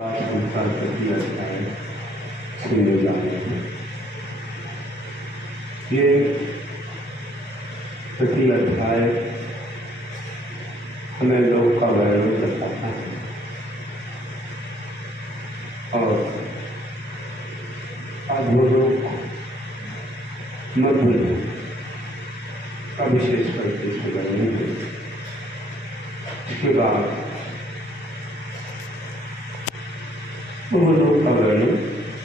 संस्कार प्रति अध्याय सुनने जा रहे हैं। ये प्रति अध्याय हमें लोक का वर्णन बताता है और अधोलोक मध्य लोक का विशेष करके इसके वर्णन है। इसके बाद लोक का वर्णन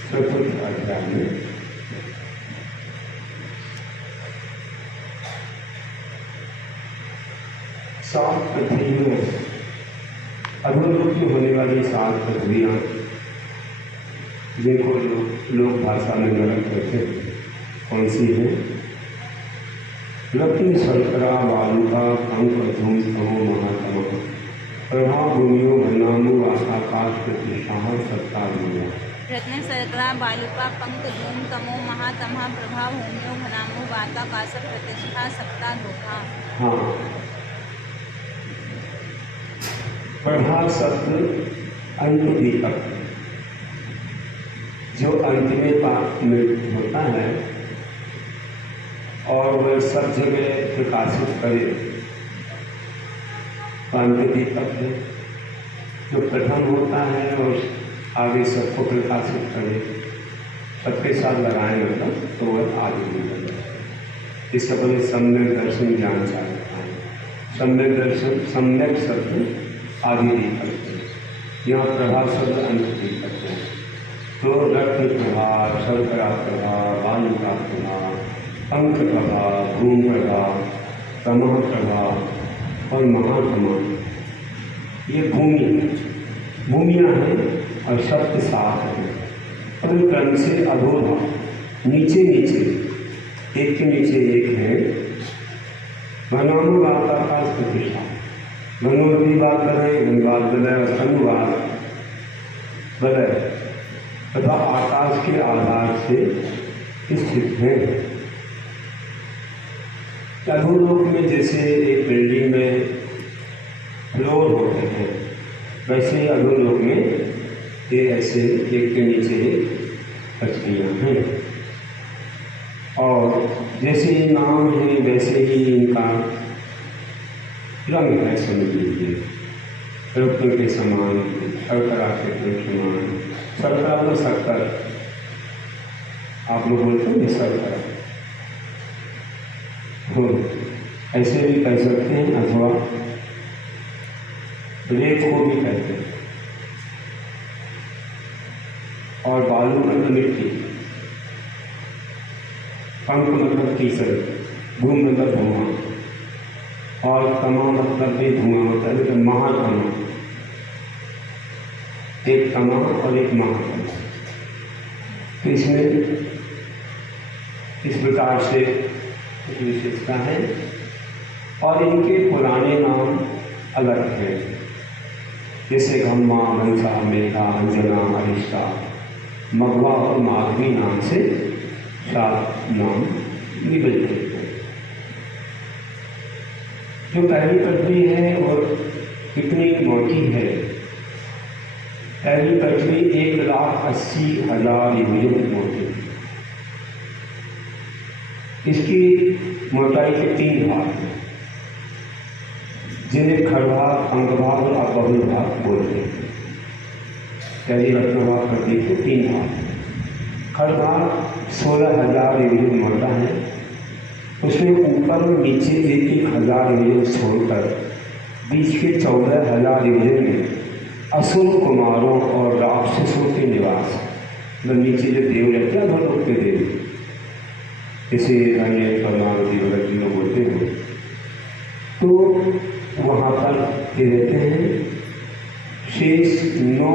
चतुर्थ अध्याय में सात पृथ्वियों अधोलोक में होने वाली सात पृथ्वियाँ जिनको लोक भाषा में नरक कहते हैं, कौन सी है? रत्न शर्करा बालुका कंक धूम तमो महातम प्रभा भूमियों भनामु आकाश प्रतिष्ठा सत्ता भूमिया। रत्न शर्करा बालुका पंक धूम तमो महातमः प्रभा भूमियो भनामु वाताकाश प्रतिष्ठा सप्ता धोखा। हाँ, प्रभा शब्द अंत दीपक, जो अंत में होता है और वह सब जगह प्रकाशित करे, अंत दीपक है। जो प्रथम होता है और आगे सबको प्रकाशित करे, सबके साथ लगाए मतलब तो वह आगे दीपक है। इसका पहले सम्यक दर्शन ज्ञान चाहता है। सम्यक दर्शन, सम्यक शब्द आदि दीपक है, यहाँ प्रभा शब्द अंत दीपक है। तो रत्न प्रभा, शर्करा प्रभा, बालुका प्रभा, पंख प्रभा, भूम प्रभा, तमह प्रभा और महातमा, ये भूमियाँ हैं और शब्द सात हैं। और क्रम से अधोधा नीचे नीचे एक के नीचे एक है। मनानु आकाश प्रतिष्ठा, मनोरथी बात बने, धनबाद बने और धनुवाद बने तथा आकाश के आधार से स्थित है। अधोलोक में जैसे एक बिल्डिंग में फ्लोर होते हैं, वैसे अधोलोक में ये ऐसे एक के नीचे पृथ्वियाँ हैं और जैसे ये नाम है वैसे ही इनका रंग है। समझ लीजिए रत्न के समान, शर्करा के समान। शर्करा तो शक्कर, आप लोग बोलते हैं शर्करा, ऐसे भी कह सकते हैं अथवा रेत को भी कहते हैं। और बालू मतलब मिट्टी, पंख मतलब तीसरे, भूम मतलब धुआं और तमा मतलब भी धुआं होता है। तो महातमा, एक तमा और एक महातमा। तो इसमें इस प्रकार से विशेषता है और इनके पुराने नाम अलग हैं, जैसे घम्मा, मनसा, मेघा, अंजना, अरिष्टा, मघवा और माघवी नाम से सात नाम निकलते हैं। जो पहली पृथ्वी है और कितनी मोटी है? पहली पृथ्वी 1,80,000 योजन मोटी। इसकी मोटाई के 3 भाग हैं, जिन्हें खड़भाग, अंगभाग और अबहुल भाग बोलते हैं। पहली रत्नभाग पृथ्वी के 3 भाग हैं। खड़भाग 16,000 योजन मोटा है। उसमें ऊपर और नीचे 1,000 योजन छोड़कर बीच के 14,000 योजन में असुर कुमारों और राक्षसों के निवास। मतलब नीचे जो देव रहते हैं अधोलोक के देव, जैसे अन्य परमावती वगैरह जी लोग बोलते हैं, तो वहाँ पर ये रहते हैं। शेष 9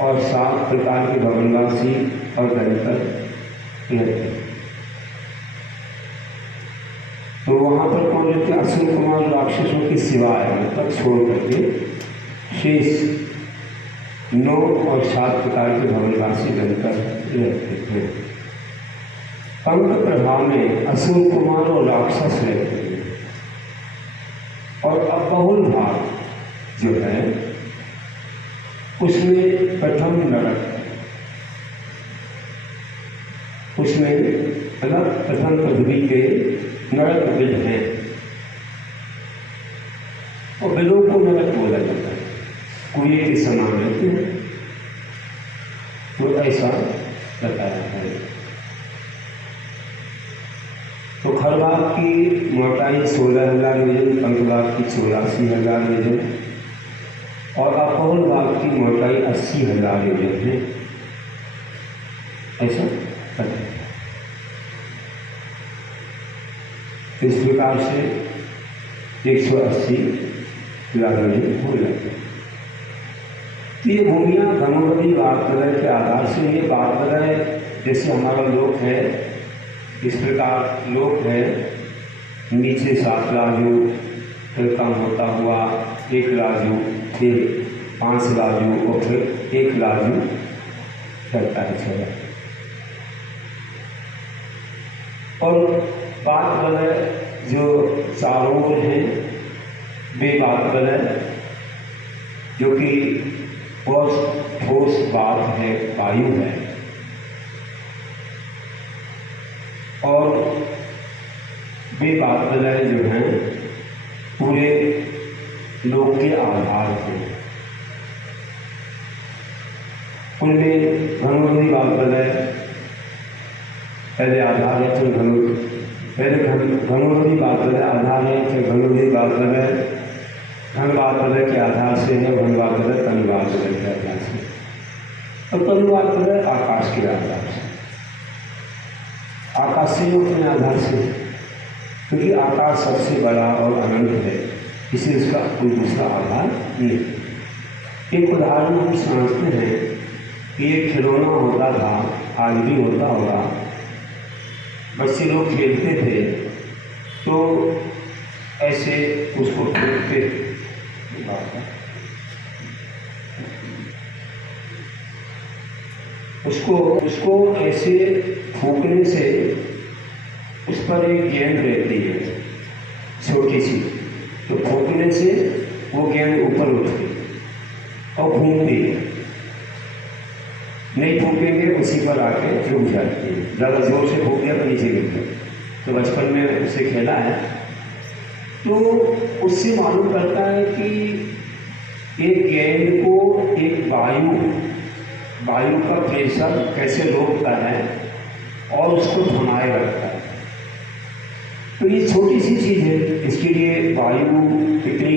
और 7 प्रकार के भवनवासी और दंतर रहते हैं। तो वहाँ पर कौन रहते हैं? असुर कुमार राक्षसों की सिवाय, मतलब छोड़ करके शेष 9 और 7 प्रकार के भवनवासी दंतर रहते हैं। पंख प्रभा में असुर कुमार और राक्षस रहते हैं और अबहुल भाग जो है उसमें प्रथम नरक, उसमें मतलब प्रथम पृथ्वी के नरक बिल हैं और बिलों को नरक बोला जाता है, कुएं के समान रहते हैं, तो ऐसा बताया है। तो खरबाग की मोटाई 16,000 योजन, पंखबाग की 84,000 योजन और अपोल बाग की मोटाई 80,000 योजन है, ऐसा बताया। इस प्रकार से 180,000 योजन हो जाते हैं। तो ये भूमियाँ गंगोत्री बागवलय के आधार से, ये बागवलय जैसे हमारा लोक है, इस प्रकार लोक है, नीचे 7 राजू, फिर कम होता हुआ 1 राजू, फिर 5 राजू और फिर 1 राजू चलता है चला। और बागवलय जो चारों ओर हैं वे बागवलय जो कि बहुत ठोस बात है, वायु है, और वे बागवलय जो हैं पूरे लोक के आधार हैं। उनमें गंगोत्री बागवलय पहले आधार है, फिर गंगोत्री बागवलय आधार है, फिर गंगोत्री बागवलय घन बागवलय के आधार से है, घन बागवलय तन बागवलय के आधार से, और तन बागवलय आकाश के आधार से, आकाशीय के आधार से, क्योंकि आकाश सबसे बड़ा और अनंत है, इसलिए उसका कोई दूसरा आधार नहीं। एक उदाहरण हम समझते हैं कि एक खिलौना होता था, आज भी होता होगा, बच्चे लोग खेलते थे तो ऐसे उसको फेंकते, उसको ऐसे फूकने से उस पर एक गेंद रहती है छोटी सी, तो फूकने से वो गेंद ऊपर उठती और घूमती है, नहीं फूकेंगे उसी पर आके रुक जाती है, ज़्यादा जोर से फूक दिया तो नीचे गिर गया। तो बचपन में उसे खेला है, तो उससे मालूम पड़ता है कि एक गेंद को एक वायु का प्रेशर कैसे रोकता है और उसको थमाए रखता है। तो ये छोटी सी चीज़ है, इसके लिए वायु इतनी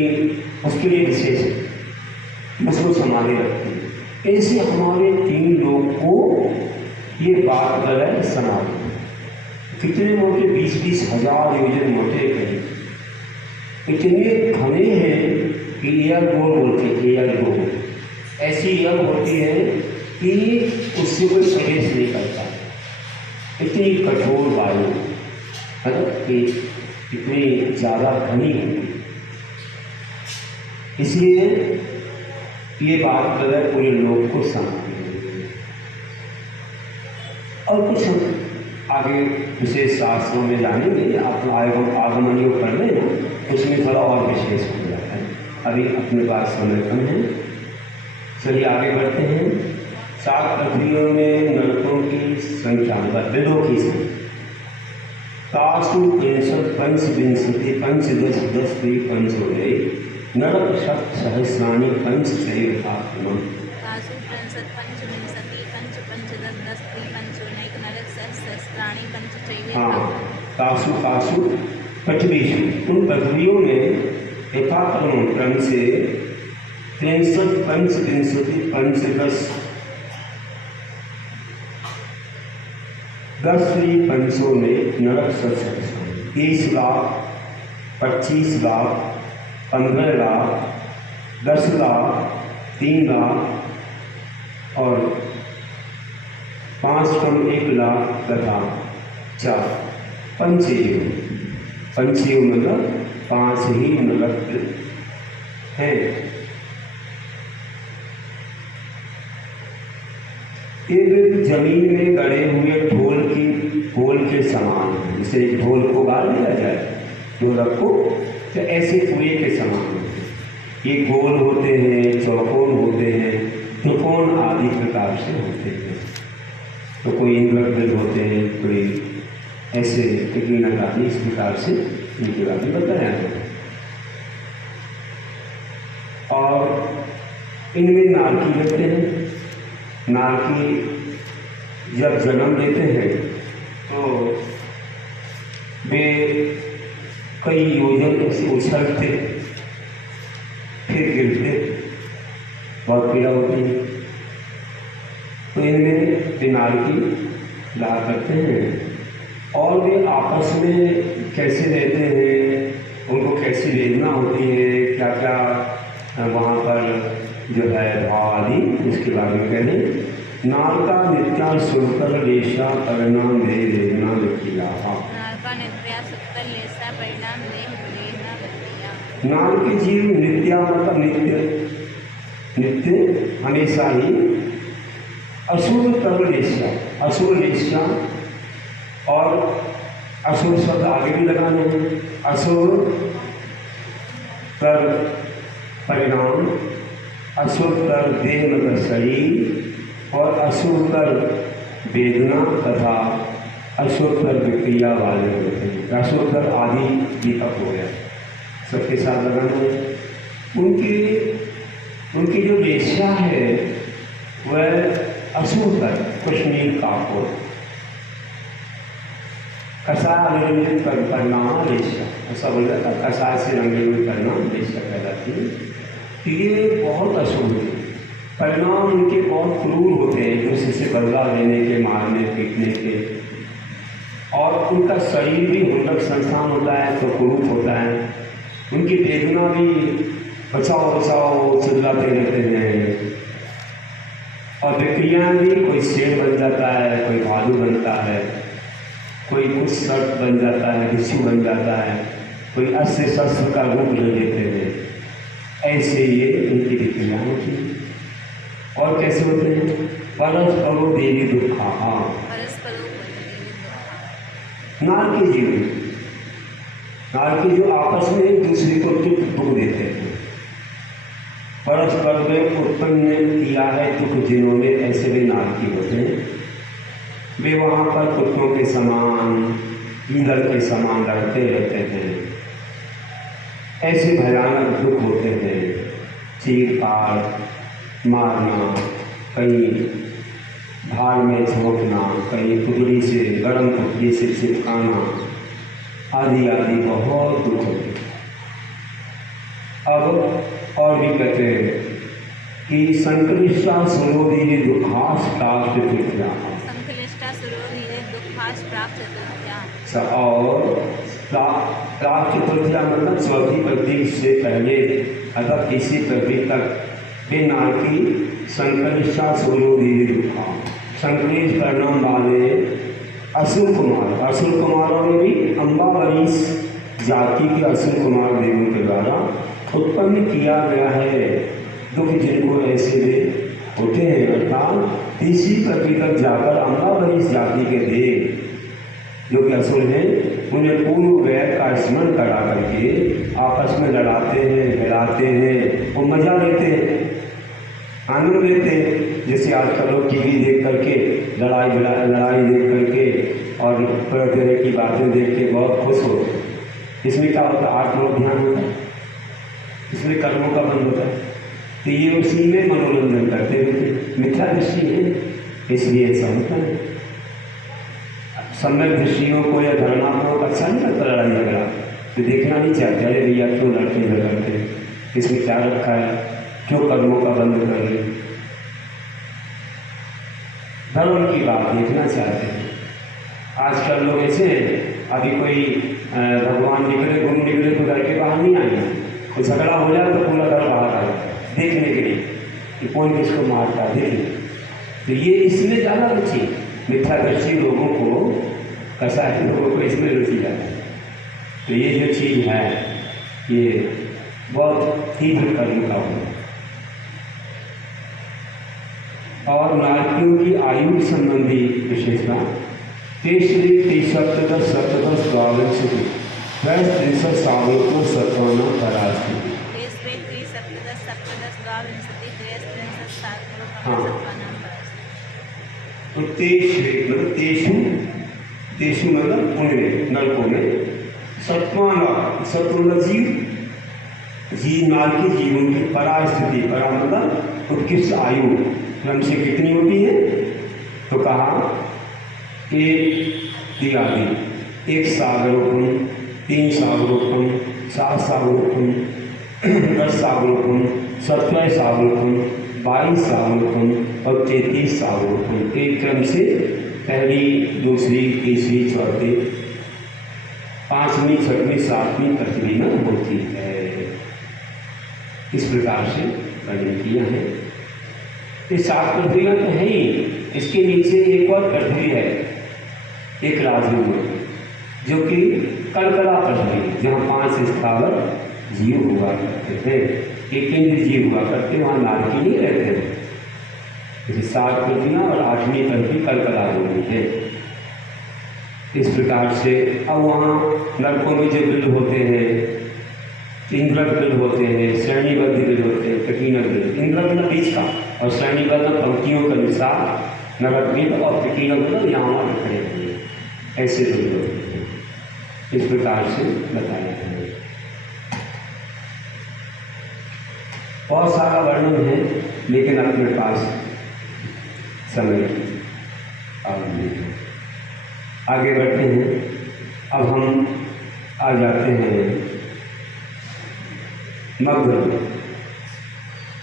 उसके लिए विशेष है, उसको संभाले रखती है। ऐसे हमारे 3 लोग को ये बागवलय संभालते हैं। कितने मोटे, 20-20 हज़ार योजन मोटे, कहीं इतने घने हैं कि एयर गोल बोलते हैं, एयर गोल ऐसी एयर होती है कि उससे कोई प्रवेश नहीं करता, इतनी कठोर वायु, मतलब कि इतनी ज़्यादा घनी होती, इसलिए ये बागवलय पूरे लोक को संभालती है। और कुछ हम आगे विशेष शास्त्रों में जानेंगे, आप आगमन योग कर लेना, उसमें थोड़ा और विशेष हो जाता है। अभी अपने पास समय कम है, चलिए आगे बढ़ते हैं। 7 पृथ्वियों में नरकों की संख्या, बिलों की संख्या, तासु 65 पंचदश 10 पंचोदय नरक सहस्राणि पंचचैवात्मन। तासु 65 पंचदश 10 पंचोनैक नरक सहस्राणि पंचचैवात्मन। तासु पृथ्वीषु, उन पृथ्वियों में यथाक्रम क्रम से 63 पंचविंशति पंचदश 10 पंचों में नरक सहस्राणि, 30 लाख, 25 लाख, 15 लाख, 10 लाख, 3 लाख और 5 कम 1 लाख तथा 4 पंचयुग। पंचयुग मतलब 5 ही नरक हैं। एक जमीन में गड़े हुए ढोल के समान है, जैसे एक ढोल को गाड़ दिया जाए ढोलक को, तो ऐसे कुएं के समान होते हैं। ये गोल होते हैं, चौकोर होते हैं, त्रिकोण आदि प्रकार से होते हैं। तो कोई इंद्रग्रह होते हैं, कोई ऐसे त्रिकोण आदि, इस प्रकार से इनके बारे में बताया है। और इनमें नारकी रहते हैं। नारकी जब जन्म लेते हैं तो वे कई योजन ऐसे उछलते फिर गिरते, बहुत पीड़ा होती है। तो इनमें वे नारकी रहा करते हैं। और वे आपस में कैसे रहते हैं, उनको कैसी वेदना होती है, क्या क्या वहाँ पर जो है भाव आदि, इसके बारे में कहें। नारका नित्या सुरकर लेशा परिणाम दे वेदना विक्रिया। नारका नित्या सुरकर लेशा परिणाम दे वेदना विक्रिया। नार के जीव नित्या मतलब नित्य, नित्य हमेशा ही असुर कर लेशा, असुर लेशा, और असुर शब्द आगे भी लगाना है। असुर कर परिणाम, असुर कर देह मतलब शरीर, और असुर कर वेदना तथा असुर कर विक्रिया वाले होते हैं। असुर कर आदि दीपक हो गया, सबके साथ लगाना है। उनकी जो वेश्या है वह असुर कर कुशनील कापुर, कसाय निरंजित करना वेश्या, ऐसा बोल जाता। कसाय से रंगे हुए करना वेश्या कहलाती है। तो ये बहुत अशुभ है। परिणाम उनके बहुत क्रूर होते हैं, दूसरे से बदला लेने के, मारने पीटने के। और उनका शरीर भी हुंडक संस्थान होता है तो क्रूर होता है। उनकी वेदना भी बचाओ बचाओ चिल्लाते रहते हैं। और विक्रियाएँ भी, कोई शेर बन जाता है, कोई भालू बनता है, कोई कुछ सर्प बन जाता है, ऋषि बन जाता है, कोई अस्त्र शस्त्र का रूप ले लेते हैं। ऐसे ये इनकी विक्रियाएँ होती हैं। और कैसे होते हैं? परस्परो देवी दुखा। नार के जीव, नार के जो आपस में एक दूसरे को दुख देते हैं। परस्पर में उत्पन्न किया है दुख जिन्होंने, ऐसे वे नारकी होते हैं। वे वहाँ पर कुत्तों के समान, ईंधन के समान लड़ते रहते हैं। ऐसे भयानक दुख होते हैं, चीर-फाड़, मारना, कहीं भार में झोंकना, कहीं टुकड़ी से, गर्म टुकड़ी से चिपकाना, आदि आदि बहुत दुख होते हैं। अब और भी कहते हैं कि संकलिष्टा सुरोधि दुखास प्राप्त पृथ्व्या। और प्राप्त पृथ्व्या मतलब चौथी पृथ्वी से पहले, अतः तीसरी पृथ्वी तक वे नारकी संकलिष्टा सुरोधि दुखा, संकलित परिणाम वाले असुर कुमार। असुर कुमारों में भी अम्बावरीश जाति के असुर कुमार देवों के द्वारा उत्पन्न किया गया है दुख, जिनको ऐसे वे होते हैं। अर्थात तीसरी पृथ्वी तक जाकर अम्बावरीश जाति के देव जो कि असुर हैं, उन्हें पूर्व वैर का स्मरण करा करके आपस में लड़ाते हैं, लड़ाते हैं और मजा लेते हैं, आनंद लेते हैं। जैसे आजकल लोग टीवी देख करके लड़ाई देख करके और तरह तरह की बातें देख के बहुत खुश होते हैं। इसमें क्या होता है? आत्म ध्यान होता है, इसमें कर्मों का बंध होता है। तो ये उसी में मनोरंजन करते रहते, मिथ्या दृष्टि है, इसलिए ऐसा होता है। सम्यक दृष्टियों को या धर्मात्माओं को अच्छा नहीं लगता लड़ाई झगड़ा, तो देखना नहीं चाहते, अरे भैया क्यों लड़ते झगड़ते, इसमें क्या रखा है, क्यों कर्मों का बंध कर रहे। धर्म की बात देखना चाहते हैं। आजकल लोग ऐसे हैं, अभी कोई भगवान निकले, गुरु निकले तो घर के बाहर नहीं आएंगे, कोई झगड़ा हो जाए तो पूरा घर बाहर आ जाता है देखने के लिए कि कौन किसको मारता है, देखने। तो ये इसमें ज़्यादा रुचि, मिथ्या दृष्टि लोगों को, कसाई लोगों को इसमें रुचि जाता है। तो ये जो चीज़ है ये बहुत तीव्र कर्म का हो। और नारकियों की आयु संबंधी विशेषता तेसरी सप्तदश द्वादश त्रिशत सावको सत्वाना परास्थिति। तो मतलब तेषु मतलब उनमें नरकों में सत्वना जीव नाल के जीवन की परास्थिति, परा मतलब उत्कृष्ट आयु क्रम से कितनी होती है? तो कहा 1 आदि 1 सागरोपम, 3 सागरोपम, 7 सागरोपम, 10 सागरोपम, 17 सागरोपम, 22 सागरोपम और 33 सागरोपम। एक क्रम से पहली, दूसरी, तीसरी, चौथी, 5वीं, 6वीं, 7वीं पृथ्वी में होती है। इस प्रकार से वर्णन किया है। ये 7 पृथ्वियाँ तो है ही, इसके नीचे एक और पृथ्वी है, एक राजयोग में, जो कि कलकला पृथ्वी, जहाँ 5 स्थावर जीव हुआ करते थे, एक इंद्र जीव हुआ करते, वहाँ नारकी नहीं रहते थे। जैसे 7 पृथ्वियाँ और 8वीं पृथ्वी कलकला हो गई है। इस प्रकार से अब वहाँ नरकों में जो बिल होते हैं, इंद्रक बिल होते हैं, श्रेणीबद्ध बिल होते हैं, कठिन बिल, इंद्रक मतलब बीच का और श्रेणीबद्ध पंक्तियों के अनुसार नरक बिल और कठिन बिल यहाँ वहाँ खड़े हुए, ऐसे बिल होते हैं। इस प्रकार से बताया है। बहुत सारा वर्णन है, लेकिन अपने पास समय की पाबंदी है। आगे बढ़ते हैं। अब हम आ जाते हैं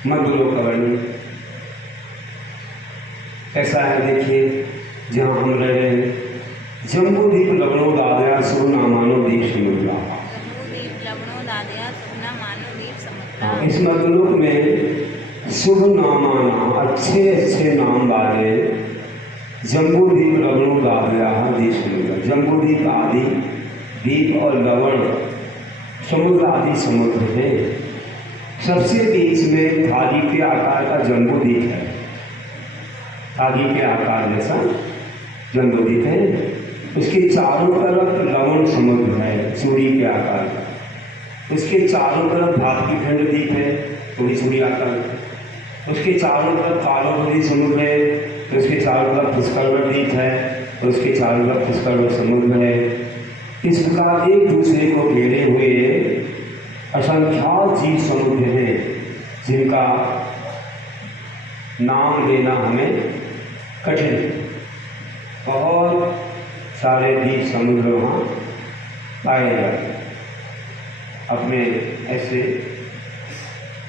मग्धलोक का वर्णन ऐसा है। देखिए, जहाँ हम रह रहे हैं, जम्बूद्वीप लवणोदादया सुनामानो द्वीप समुद्रा। इस मग्धलोक में शुभ नामाना, अच्छे नाम वाले जम्बूद्वीप लवणोदादया द्वीप समुद्र, जम्बूद्वीप आदि द्वीप और लवण समुद्र आदि समुद्र है। सबसे बीच में थाली के आकार का जम्बूद्वीप है, थाली के आकार जैसा जम्बूद्वीप है। उसके चारों तरफ लवण समुद्र है, चूड़ी के आकार का। उसके चारों तरफ धातुखंड द्वीप है, थोड़ी चूड़ी आकार का। उसके चारों तरफ कालोपरी समुद्र है, तो उसके चारों तरफ पुष्करवत द्वीप है, तो उसके चारों तरफ पुष्करवत समुद्र है। इस प्रकार एक दूसरे को घेरे हुए असंख्यात जीव समुद्र हैं, जिनका नाम लेना हमें कठिन है। बहुत सारे द्वीप समुद्र वहाँ पाए जाते हैं। अपने ऐसे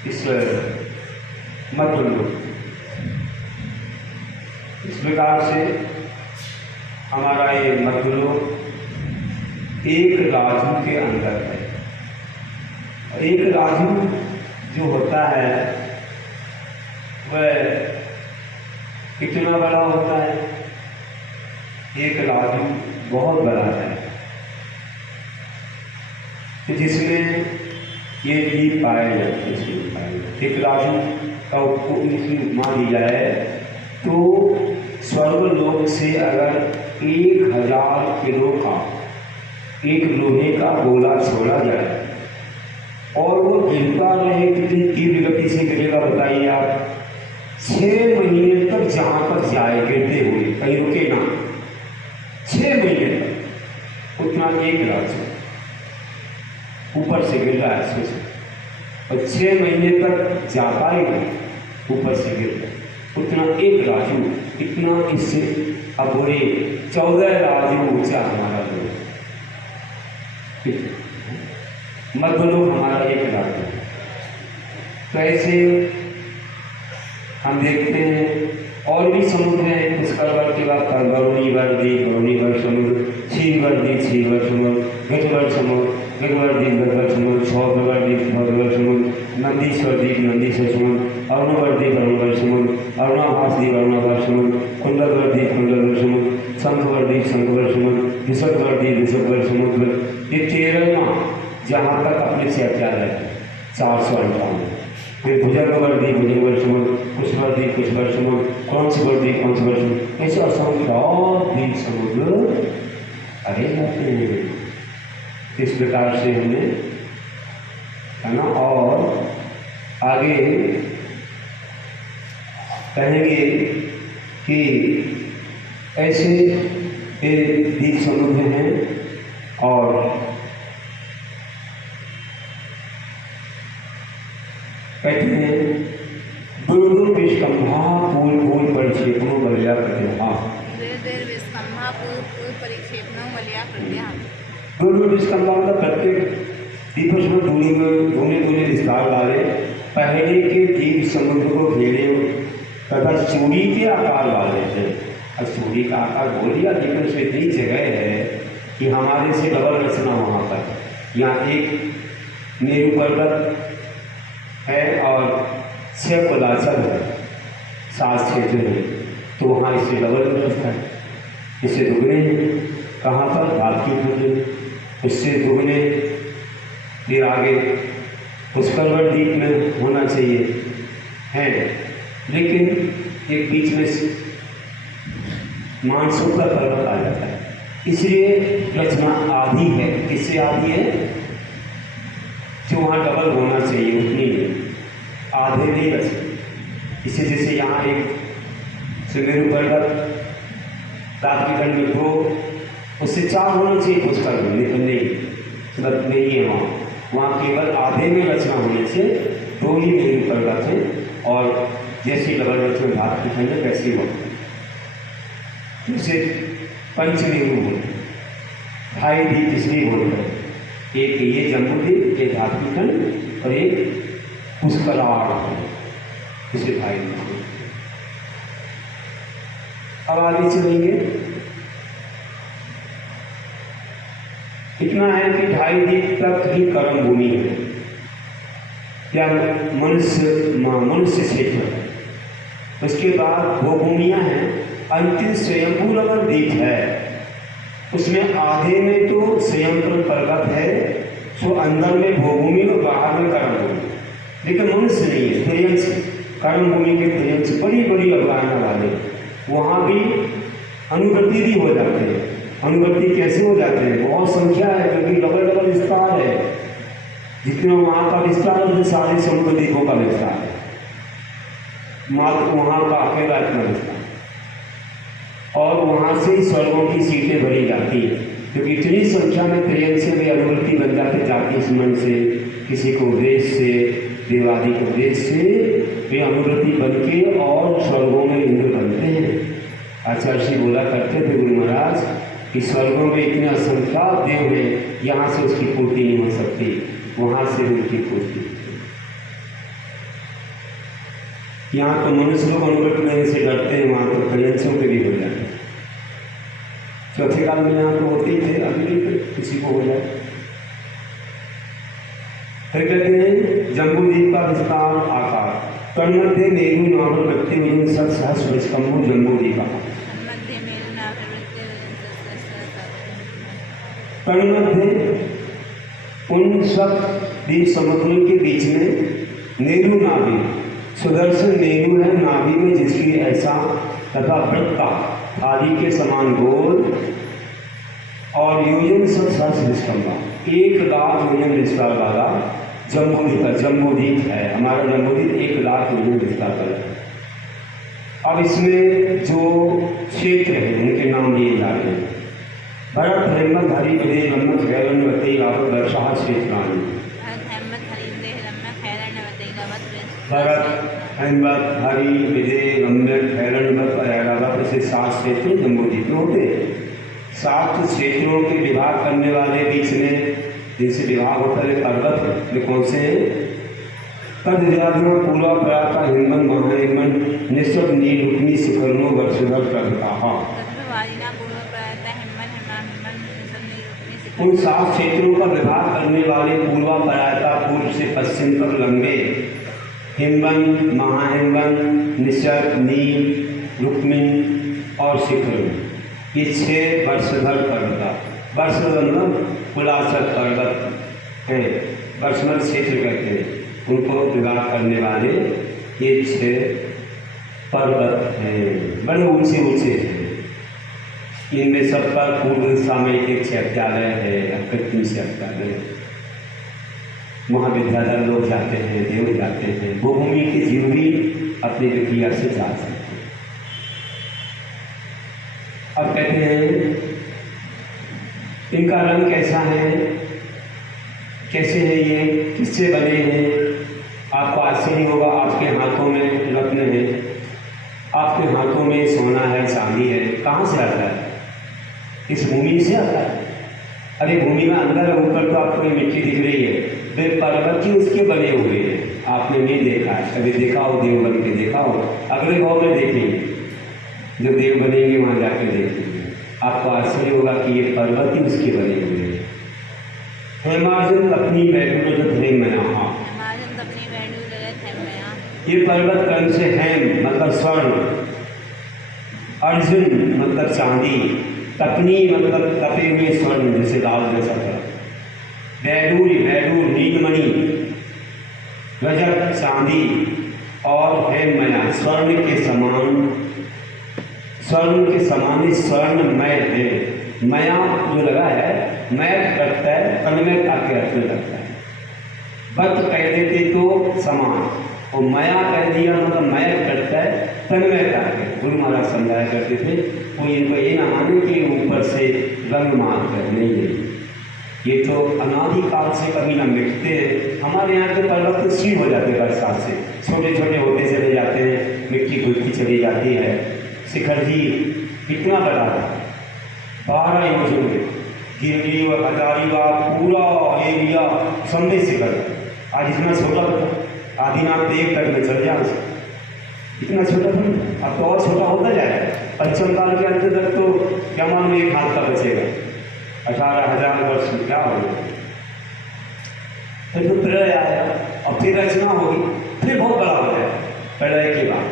इस मग्धलोक, इस प्रकार से हमारा ये मग्धलोक एक राजू के अंदर है। एक राजू जो होता है वह कितना बड़ा होता है? एक राजू बहुत बड़ा है, जिसमें ये द्वीप पाए जाते हैं। एक राजू का उपमा दी जाए तो स्वर्गलोक से अगर 1000 किलो का एक लोहे का गोला छोड़ा जाए और वो गिरता रहे, कितनी तीव्र गति से गिरेगा बताइए आप? 6 महीने तक जहाँ तक जाए गिरते हुए, कहीं रुके ना, 6 महीने तक उतना एक राजू ऊपर से गिर रहा है, सोचो। और 6 महीने तक जाता ही नहीं, ऊपर से गिर रहा है, उतना एक राजू, इतना इससे अबोरे 14 राजू ऊंचा हमारा लोग। मग्धलोक हमारा एक राजू। तो ऐसे हम देखते हैं और भी समुद्र हैं। पुष्करवत के बाद गरुणीवर द्वीप, गरुणीवर समुद्र, क्षीरवर द्वीप, क्षीरवर समुद्र, गजवर समुद्र, गजवर द्वीप, गजवर समुद्र, छौगवर द्वीप, छौगवर समुद्र, नंदीश्वर द्वीप, नंदीश्वर समुद्र, अरुणवर द्वीप, अरुणवर समुद्र, अरुणाभास द्वीप, अरुणाभास समुद्र, कुंडलवर द्वीप, कुंडलवर समुद्र, शंखवर द्वीप, शंखवर समुद्र, ऋषभवर द्वीप, ऋषभवर समुद्र। ये 13वां जहाँ तक अपने से क्या रहते 458। फिर भुजंगवर द्वीप, भुजंगवर समुद्र, कुशवर द्वीप, कुशवर समुद्र, कौंसवर द्वीप, कौंसवर समुद्र, ऐसे असंख्यात द्वीप समुद्र अरे जाते हैं। इस प्रकार से हमने है ना। और आगे कहेंगे कि ऐसे ये द्वीप समुद्र हैं और कहते हैं दूर विस्कंभा पूल पूल परिक्षेपणों बलिया प्रतिभा। दूर विस्कंभा मतलब प्रत्येक द्वीप में दूरी में दूने दूने विस्तार वाले पहले के द्वीप समुद्र को घेरे तथा चूड़ी के आकार वाले थे। अब चूड़ी का आकार बोल दिया, लेकिन उसमें इतनी जगह है कि हमारे से डबल रचना वहाँ पर। यहाँ एक मेरू पर्वत है और 6 कुलाचल है, 7 क्षेत्र हैं, तो वहाँ इससे डबल व्यवस्था है। इससे दुगने हैं कहाँ पर भारतीय भोजन, उससे दुगने फिर आगे पुष्करवट द्वीप में होना चाहिए है, लेकिन एक बीच में मानसून का पर्वत आ जाता है, इसलिए रचना आधी है। किससे आधी है? जो वहाँ डबल होना चाहिए उतनी आधे नहीं बचे। इसे जैसे यहाँ एक सुमेरु पर्वत रात्रिखंड में 2, उससे 4 होना चाहिए पुष्कर में, लेकिन नहीं, मतलब नहीं है वहाँ केवल आधे में रचना होने से 2 ही मेरु पर्वत हैं और जैसे डबल रचना रात्रिखंड है वैसे ही होता है। जैसे पंचमेरु बोलते हैं, 2.5 द्वीप इसलिए बोलते हैं, एक ये जम्बूद्वीप, एक रात्रिखंड और एक पुष्कराल, इसे 2.5 द्वीप। अब आगे चलेंगे। इतना है कि 2.5 द्वीप तक ही कर्म भूमि है, क्या मनुष्य क्षेत्र है। उसके बाद भूभूमियाँ हैं। अंतिम स्वयंभू अगर द्वीप है उसमें आधे में तो स्वयंभू पर्वत है, जो अंदर में भूभूमि और बाहर में कर्म भूमि, लेकिन मनुष्य नहीं है। त्रियंश कर्म भूमि के त्रियंश बड़ी बड़ी अवधारणा वाले, वहाँ भी अनुवृत्ति भी हो जाते हैं। अनुवृत्ति कैसे हो जाते हैं? बहुत संख्या है, क्योंकि डबल डबल विस्तार है। जितना वहाँ का विस्तार है उतने सारे समुद्र द्वीपों का विस्तार है, मात्र वहाँ का अकेला इतना विस्तार, और वहाँ से ही स्वर्गों की सीटें भरी जाती हैं, क्योंकि इतनी संख्या में त्रियंश से वे अनुवृत्ति बन जाते जाति संबंध से, किसी को उपदेश से, देवादि के उपदेश से वे अनुवृत्ति बन के और स्वर्गों में इंद्र बनते हैं। आचार्य जी बोला करते थे गुरु महाराज कि स्वर्गों में इतने असंख्यात देव हैं, यहाँ से उसकी पूर्ति नहीं हो सकती, वहाँ से उनकी पूर्ति। यहाँ तो मनुष्य लोग अनुवृत्त लेने से डरते हैं, वहाँ तो त्रियंशों के भी हो जाते हैं। चौथे काल में यहाँ तो होते ही थे, अभी भी किसी को हो जाए। फिर कहते हैं जम्बूद्वीप का विस्तार आकार कर्णमध्य मेरु नाभि व्यक्ति वजन 7 सहस्र विस्कंभो जम्बूद्वीप। कर्णमध्य उन सब द्वीप समुद्रों के बीच में मेरु नाभि, सुदर्शन मेरु है नाभि में, जिसकी ऐसा तथा वृत्ता आदि के समान गोल और योजन 7 सहस्र विस्कंभा, 1 लाख योजन विस्तार वाला जम्बूद्वीप है। हमारा जम्बूद्वीप 1 लाख योजन विस्तार वाला है। अब इसमें जो क्षेत्र हैं उनके नाम लिए जा रहे हैं। भरत हेमंत हरि विदेह रमत हैरण्यवती गावत वर्षा क्षेत्राणी। भरत हेमंत हरि विदेह रम्यक हैरण्यवत ऐरावत, ऐसे 7 क्षेत्र जम्बूद्वीप में होते हैं। 7 क्षेत्रों के विभाग करने वाले बीच में जिनसे विभाग होता है पर्वत में कौन से हैं? तद व्याधियों पूरा प्रयाता हिमन महाहिमन निश्चल नील रुक्मी शिखरनो वर्षभर करता। उन 7 क्षेत्रों का विभाग करने वाले पूर्वा प्रयाता, पूर्व से पश्चिम तक लंबे हिमवन, महाहिमवन, निश्चल, नील, रुक्मिन और शिखर, ये 6 वर्षभर पर्वत। वर्षभर कुलाचल पर्वत है, वर्षभर क्षेत्र कहते हैं उनको विभाग करने वाले ये 6 पर्वत हैं, बड़े ऊंचे ऊंचे हैं। इनमें सब पर पूर्व दिशा में एक चैत्यालय है, कृत्रिम चैत्यालय, महाविद्यालय लोग जाते हैं, देव जाते हैं, भूमि के जीव भी अपनी विक्रिया से जा सकते हैं। अब कहते हैं इनका रंग कैसा है, कैसे है, ये किससे बने हैं। आपको आश्चर्य होगा, आपके हाथों में रत्न है, आपके हाथों में सोना है, चांदी है, कहाँ से आता है? इस भूमि से आता है। अरे भूमि में अंदर ऊपर तो आपको ये मिट्टी दिख रही है, वे पर्वत ही उसके बने हुए हैं। आपने नहीं देखा है, कभी देखा हो, देव बन के देखा हो, अगले गाँव में देखेंगे, जो देव बनेंगे वहाँ जाके देखेंगे, आपको आश्चर्य होगा कि ये पर्वत ही उसके बने हुए हैं। हेमार्जन अपनी बैठू जो थे मना, ये पर्वत क्रम से हेम मतलब स्वर्ण, अर्जुन मतलब चांदी, तपनी मतलब तपे हुए स्वर्ण जैसे लाल जैसा था, बैडूर बैडूर नीलमणि, रजत चांदी, और हेममया स्वर्ण के समान, स्वर्ण के समान स्वर्णमय है। मया जो लगा है मय करता है, तन्मय के अर्थ में लगता है। वक्त कह देते तो समान, और मया कह दिया मतलब मय करता है, तन्मय करके। गुरु महाराज समझाया करते थे, वो इनको ये ना माने कि ऊपर से रंग मार कर, नहीं है, ये तो अनादिकाल से कभी ना मिटते हैं। हमारे यहाँ के पर्वत तो क्षीण हो जाते हैं बरसात से, छोटे छोटे होते चले जाते हैं, मिट्टी घुलती चली जाती है। शिखर जी कितना बड़ा था, 12 योजन में, गिरगी और हजारीबाग पूरा एरिया समझे शिखर, आज इतना छोटा था, आदिनाथ देव तक में चल जाए, इतना छोटा था, अब तो और छोटा होता जाएगा। पंचम काल के अंत तक तो क्या मालूम एक हाथ का बचेगा, 18,000 वर्ष में क्या होगा। फिर तो प्रलय आएगा और फिर रचना होगी, फिर बहुत बड़ा हो जाएगा प्रलय के बाद,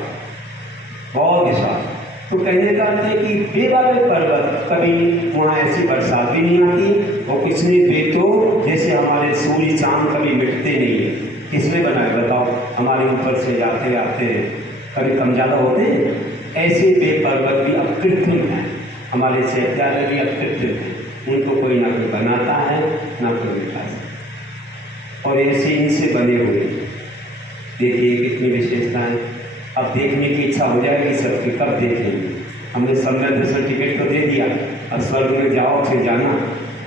बहुत विशाल। तो कहने का अर्थ है कि वे वाले पर्वत कभी वहाँ ऐसी बरसात भी नहीं आती, और किसने वे तो जैसे हमारे सूर्य चांद कभी मिटते नहीं है, किसने बनाया बताओ, हमारे ऊपर से जाते आते हैं, कभी कम ज़्यादा होते हैं, ऐसे वे पर्वत भी अब कृत्रिम हैं, हमारे चैत्यालय भी अब कृत्रिम हैं, उनको कोई ना कोई बनाता है ना कोई मिटाता है, और ऐसे इनसे बने हुए। देखिए कितनी विशेषताएं। अब देखने की इच्छा हो जाएगी सबकी, कब देखेंगे। हमने समृद्ध सर्टिफिकेट तो दे दिया, अब स्वर्ग में जाओ, फिर जाना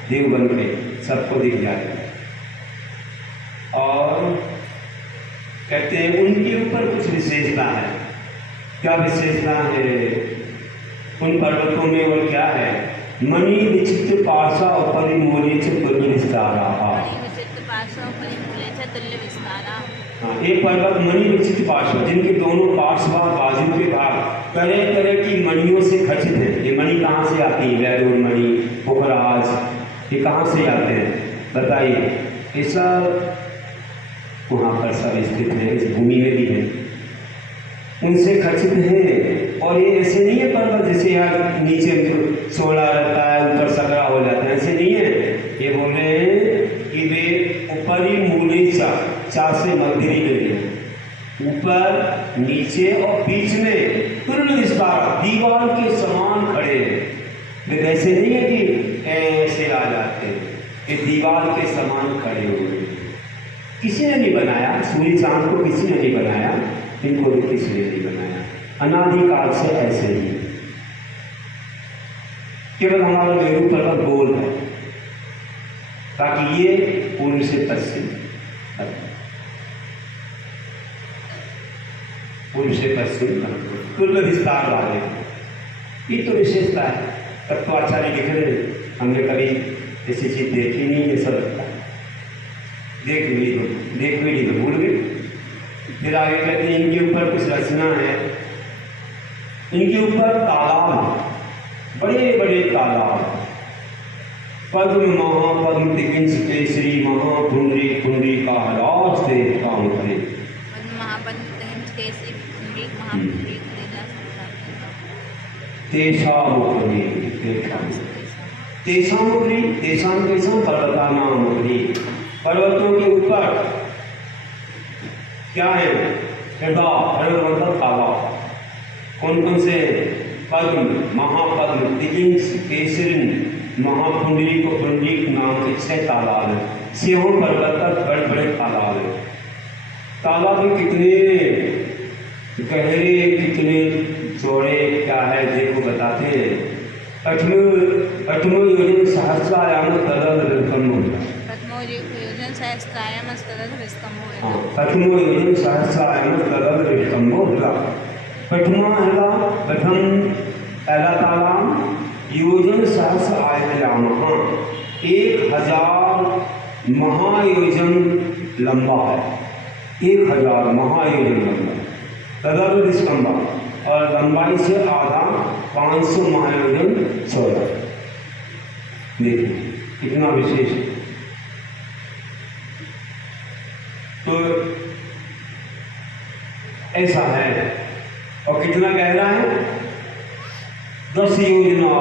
देव बन के, सबको दिख जाएगा। और कहते हैं उनके ऊपर कुछ विशेषता है। क्या विशेषता है उन पर्वतों में, और क्या है? मणि विचित्र पार्श्व और परिमूलित तुल्य विस्तारा। हाँ, एक पर्वत मणि विचित्र पार्श्व, जिनके दोनों पार्श्व बाजू के भाग तरह तरह की मणियों से खचित हैं। ये मणि कहाँ से आती है? वैरूर मणि, पुखराज, ये कहाँ से आते हैं बताइए? ये सब वहाँ पर सब स्थित है, इस भूमि में भी है, उनसे खचित है। और ये ऐसे नहीं है पर्वत जैसे यहाँ नीचे सोला रहता है, ऊपर सकरा हो जाता है, ऐसे नहीं है। ये बोल रहे हैं कि वे ऊपरी मूली चा से मंदिरी में, ऊपर नीचे और बीच में तुल्य विस्तार, दीवार के समान खड़े हैं। वे ऐसे नहीं है कि ऐसे आ जाते हैं, ये दीवार के समान खड़े हुए हैं। किसी ने नहीं बनाया, सूर्य चांद को किसी ने नहीं बनाया, इनको भी किसी ने नहीं बनाया, अनादिकाल से ऐसे ही। केवल हमारा मेरू पर्वत गोल है, ताकि ये पूर्व से पश्चिम, पूर्व से पश्चिम तुल्य विस्तार वाले, ये तो विशेषता है। तत्वाचार्य लिख रहे, हमने कभी ऐसी चीज देखी नहीं है, सब देख भी ली तो भूल गए। फिर आगे कहते हैं इनके ऊपर कुछ रचना है, इनके ऊपर तालाब, बड़े बड़े तालाब, पद्म महापद्म दिगिंस केसरी महापुंडरी पुंडरी का राज से काम करे, तेषामुपरि तेषामुपरि तेषाम कैसा पर्वतानामुपरि, पर्वतों के ऊपर क्या है? हृदय मतलब तालाब। कौन कौन से? पद्म, महापद्म, दिगिंस, केसरिन, महापुंडरी को पुंडरीक नाम के 6 तालाब है। सेहो पर्वत पर बड़े बड़े तालाब है। तालाब कितने गहरे, कितने चौड़े, क्या है देखो बताते हैं। प्रथमो योजन सहस्रायाम तदर्थम। प्रथमो योजन सहस्त्रायाम तदर्थम। हाँ, प्रथमो योजन सहस्रायाम तदर्थम होगा। प्रथमा है प्रथम पहला तालाब योजन सहस्र आयाम 1000 महायोजन लंबा है। 1000 महायोजन लंबा तदर्थम और लंबाई से आधा 500 महायोजन चौड़ा। देखिए कितना विशेष है। तो ऐसा है और कितना गहरा है 10 योजना।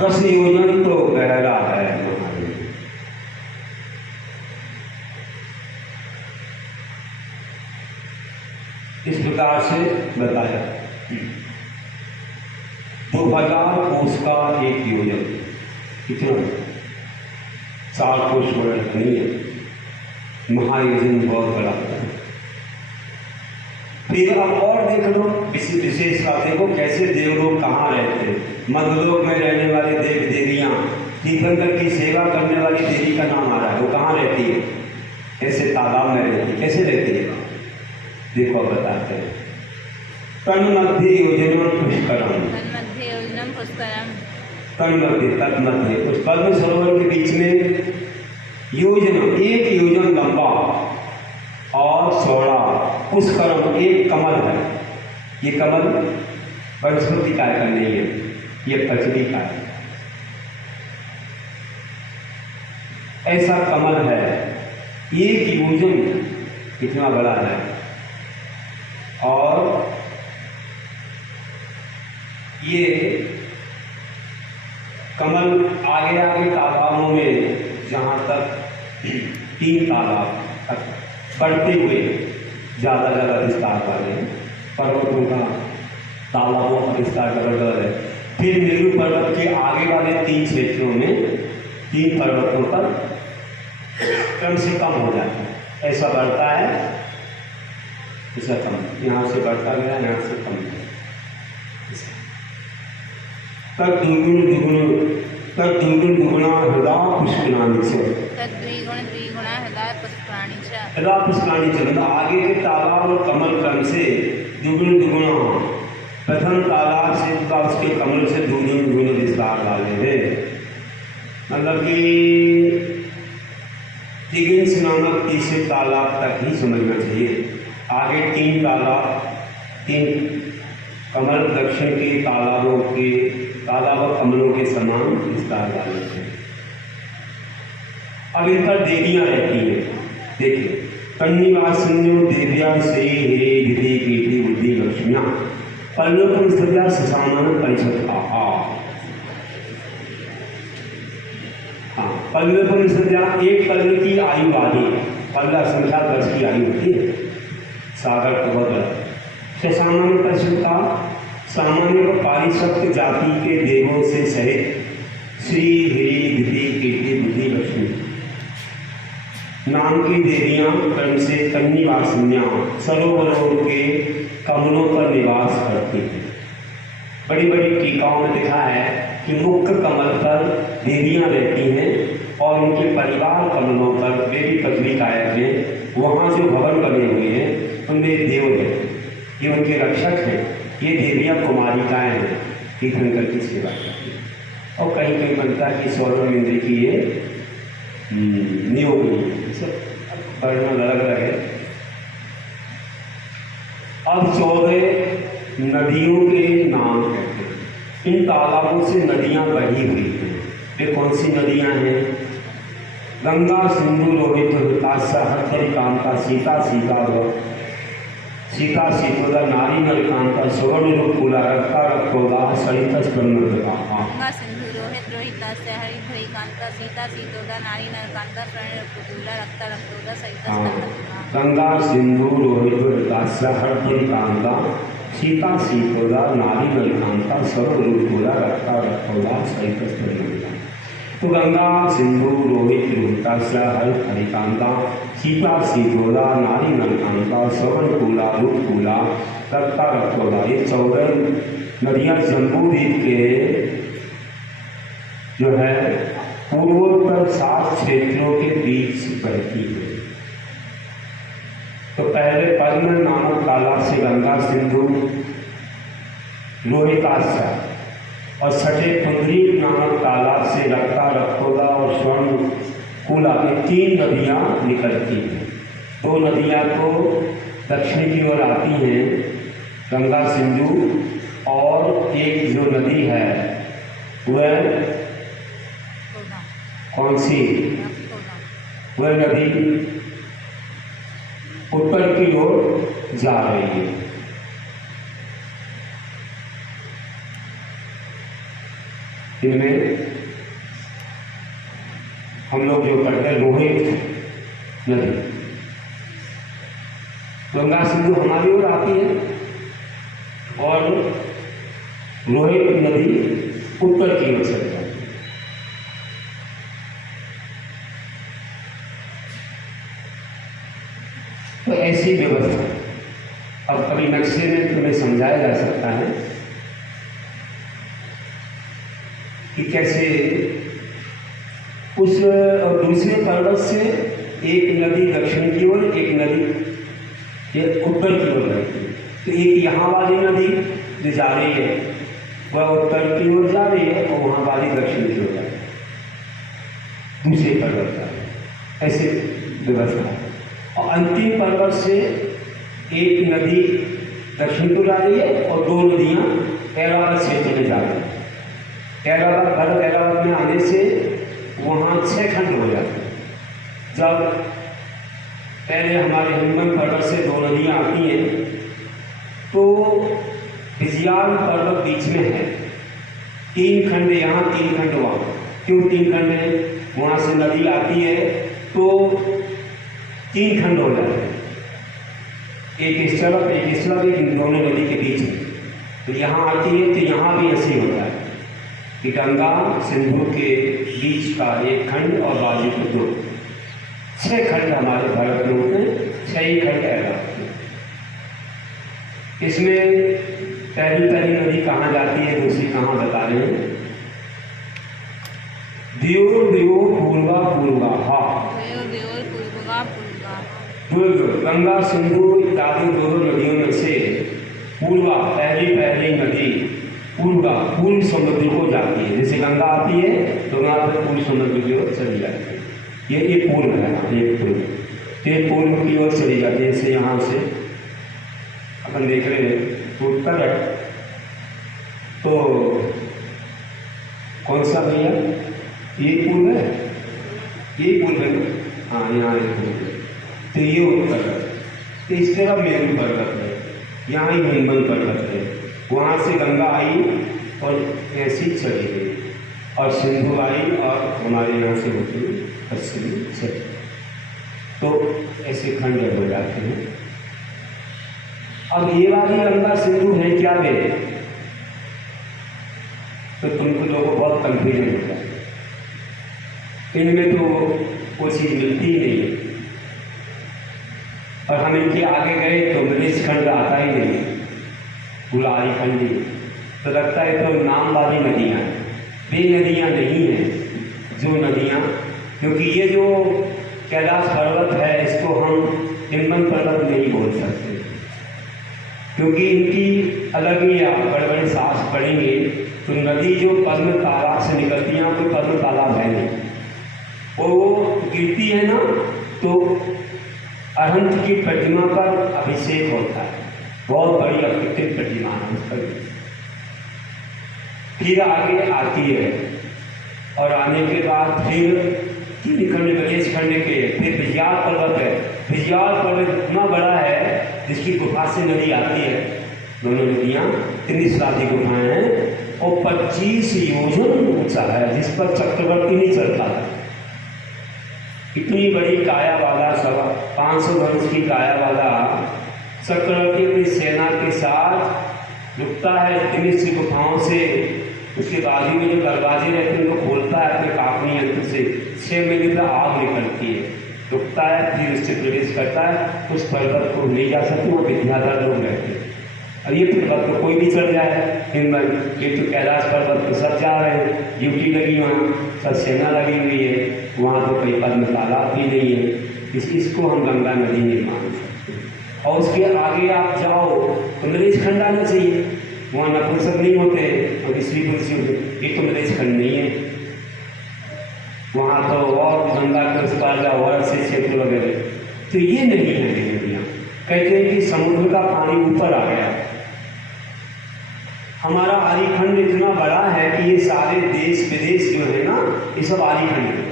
10 योजन तो गहरा है। इस प्रकार से बताया 2000 कोष का एक योजन कितना 4 कोष बड़ा नहीं है। महायोजन बहुत बड़ा है। फिर अब और देख लो विशेषता देखो कैसे देवलोक कहाँ रहते हैं। मध्यलोक में रहने वाले देव देवियाँ तीर्थंकर की सेवा करने वाली देवी का नाम आ रहा है। वो कहाँ रहती है? कैसे तालाब में रहती है। कैसे रहती है देखो अब बताते हैं। तन्मध्ये योजनम पुष्करम। तन्मध्ये तन्मध्ये उस पद्म सरोवर के बीच में योजन 1 योजन लंबा और चौड़ा पुष्करम एक कमल है। ये कमल वनस्पति काय का नहीं है, ये पृथ्वी का है। ऐसा कमल है। 1 योजन कितना बड़ा है। और ये कमल आगे आगे तालाबों में जहाँ तक 3 तालाब तक बढ़ते हुए ज़्यादा विस्तार वाले हैं। पर्वतों का तालाबों का विस्तार जबरदस्त है। फिर मेरू पर्वत के आगे वाले 3 क्षेत्रों में 3 पर्वतों पर कम से कम हो जाता है। ऐसा बढ़ता है ऐसा कम, यहाँ से बढ़ता गया यहाँ से कम। तब द्विगुण दुगुणा हृदय पुष्कराणि च। आगे के तालाब और कमल क्रम से द्विगुण दुगुणा प्रथम तालाब से तथा उसके कमल से द्विगुण विस्तार वाले हैं। मतलब कि तिगिंस नामक तीसरे तालाब तक ही समझना चाहिए। आगे 3 तालाब 3 कमल दक्षिण के तालाब और कमलों के समान विस्तार वाले हैं। अब इन पर देवियाँ रहती हैं। देखिए कन्निवासिन्यो देव्या श्री हिरे धिति कीर्ति बुद्धि लक्ष्मिया पल्लव स्थित्या ससानन परिषद। हाँ, पल्लव स्थित्या एक पल्लव की आयु वाली, पल्लव संख्या 10 की आयु होती है। सागर को बदल ससानन परिषद का सामान्य पारिषद जाति के देवों से सहित श्री हिरी धिति कीर्ति बुद्धि लक्ष्मी नाम की देवियाँ क्रम से कन्निवासिन्याँ सरोवरों के कमलों पर निवास करती हैं। बड़ी बड़ी टीकाओं में लिखा है कि मुख्य कमल पर देवियाँ रहती हैं और उनके परिवार कमलों पर वे भी पृथ्वी कायक हैं। वहाँ जो भवन बने हुए हैं उनमें देव हैं, ये उनके रक्षक हैं। ये देवियाँ कुमारिकाएँ हैं, तीर्थंकर की सेवा करती हैं। और कहीं कहीं बनता है कि सौरभ इंद्र की ये नियोगी सब वर्णन अलग अलग है। अब 14 नदियों के नाम कहते हैं। इन तालाबों से नदियाँ बही हुई हैं। वे कौन सी नदियाँ हैं? गंगा सिंधु लोहित हुताशा हर कांता सीता सीतोदा नारी नलकांता स्वर्ण रूपुला रक्ता रक्तोदा सहित ब्रह्मदा। गंगा सिंधु रोहित रोहितास्य हरित हरिकांता सीता सीतोदा नारी नलकांता स्वर्ण रूपुला रक्ता रक्तोदा सहित ब्रह्मदा। गंगा सिंधु रोहित रोहितास्य हरित हरिकांता सीता सीतोदा नारी नलकांता स्वर्ण रूपुला रक्ता रक्तोदा सहित ब्रह्मदा। तो गंगा सिंधु रोहित रोहितास्य हरित हरिकांता सीता सीतोदा नारी नलकांता स्वर्ण कूला रूपकूला रक्ता रक्तोदा, ये 14 नदियाँ जम्बूद्वीप के जो है पूर्वोत्तर 7 क्षेत्रों के बीच बहती है। तो पहले पद्म नामक तालाब से गंगा, सिंधु, लोहितास्या और छठे पुंडरीक नामक तालाब से रक्ता, रक्तोदा और स्वर्ण कूला, ये 3 नदियाँ निकलती हैं। 2 नदियाँ तो दक्षिण की ओर आती हैं, गंगा, सिंधु, और एक जो नदी है वह कौन सी, वह नदी उत्तर की ओर जा रही है। इनमें हम लोग जो करते हैं लोहित नदी, गंगा सिंधु हमारी ओर आती है और लोहित नदी उत्तर की ओर चली जाती है। तो ऐसी व्यवस्था अब कभी नक्शे में तुम्हें समझाया जा सकता है कि कैसे उस दूसरे पर्वत से एक नदी दक्षिण की ओर, एक नदी ये उत्तर की ओर बहती है। तो एक यहाँ वाली नदी जो जा रही है वह उत्तर की ओर जा रही है और वहाँ वाली दक्षिण की ओर जा रही है, दूसरे पर्वत का ऐसे व्यवस्था है। और अंतिम पर्वत से एक नदी दक्षिण को जा रही है और 2 नदियाँ ऐरावत क्षेत्र में जा रही है। ऐरावत में आने से वहाँ 6 खंड हो जाते हैं। जब पहले हमारे हिमवंत पर्वत से 2 नदियाँ आती हैं तो विजयाल पर्वत बीच में है, 3 खंड यहाँ, 3 खंड वहाँ। क्यों 3 खंड है? वहाँ से नदी आती है तो 3 खंड हो जाते हैं, एक इस तरफ एक इस तरफ, इन दोनों नदी के बीच में। तो यहाँ आती है तो यहाँ भी ऐसे होता है कि गंगा सिंधु के बीच का 1 खंड और बाजू के 2, 6 खंड हमारे भारत में होते हैं, 6 ही खंड ऐरावत में। इसमें पहली नदी कहाँ जाती है, दूसरी कहाँ बता रहे हैं? दियोर दियोर पूर्वा पूर्वा, हाँ गंगा सिंधु इत्यादि दोनों नदियों में से पूर्वा पहली नदी पूर्व समुद्र को जाती है। जैसे गंगा आती है तो वहाँ पर पूर्व समुद्र की ओर चली जाती है। ये पूर्व है, ये पूर्व की ओर चली जाती है। जैसे यहाँ से अपन देख रहे हैं उत्तर है तो कौन सा भैया, ये पूर्व है, ये पूर्व है ना, हाँ यहाँ एक पूर्व है। तो ये उत्तर है। तो इस तरह मेरू पर्वत है, यहाँ ही हिमवंत पर्वत है। वहाँ से गंगा आई और ऐसी चली गई और सिंधु आई और हमारे यहाँ से होती हुई पश्चिमी चली। तो ऐसे खंड हो जाते हैं। अब ये वाली गंगा सिंधु है क्या वे? तो तुमको लोगों को बहुत कंफ्यूजन होता है, इनमें तो वो चीज़ मिलती ही नहीं है। और हम इनके आगे गए तो मनीष खंड आता ही नहीं, गुलाई खंडी, तो लगता है तो नाम वाली नदियाँ हैं। वे नदियाँ नहीं हैं जो नदियाँ, क्योंकि ये जो कैलाश पर्वत है इसको हम हिमवंत पर्वत नहीं बोल सकते, क्योंकि इनकी अलग ही आप बड़े बड़े सांस पड़ेंगे तो नदी जो पद्म तालाब से निकलती है, कोई पद्म तालाब है नहीं, वो गिरती है ना तो अनंत की प्रतिमा पर अभिषेक होता है, बहुत बड़ी अकृत्रिम प्रतिमा है उस पर। फिर आगे आती है और आने के बाद फिर 3 खंड गणेश खंड के, फिर विजयाल पर्वत है। विजयाल पर्वत इतना बड़ा है जिसकी गुफा से नदी आती है, दोनों नदियाँ 30 लाठी गुफाएं हैं और 25 योजन ऊंचा है, जिस पर चक्रवर्ती नहीं चढ़ता है। इतनी बड़ी काया वाला 500 वर्ष की काया वाला चक्रवर्ती अपनी सेना के साथ रुकता है इतनी सी गुफाओं से। उसके बाजू में जो दरवाजे रहते हैं उनको खोलता है अपने काफनी यंत्र से, 6 महीने तक आग निकलती है, रुकता है, फिर उससे प्रवेश करता है। उस पर्वत को नहीं जा सकते, वो विद्याधर लोग रहते हैं। और ये पर्वत तो कोई भी चढ़ जाए हिम्मत, ये तो कैलाश पर्वत तो सब जा रहे हैं, ड्यूटी लगी वहाँ, सब सेना लगी हुई है, वहाँ तो कोई पद्म तालाब भी नहीं है, इसको हम गंगा नदी नहीं मान सकते। और उसके आगे आप जाओ तो मलेच्छ खंड आना चाहिए, वहाँ नपुंसक नहीं होते हैं और स्त्री पुरुष होते, ये तो मलेच्छ खंड नहीं है, वहाँ तो और गंगा के उस पार जाओ और अच्छे क्षेत्र वगैरह, तो ये नहीं है नदियाँ। कहते हैं कि समुद्र का पानी ऊपर आ गया। हमारा आर्यखंड इतना बड़ा है कि ये सारे देश विदेश जो है ना, ये सब आर्यखंड है।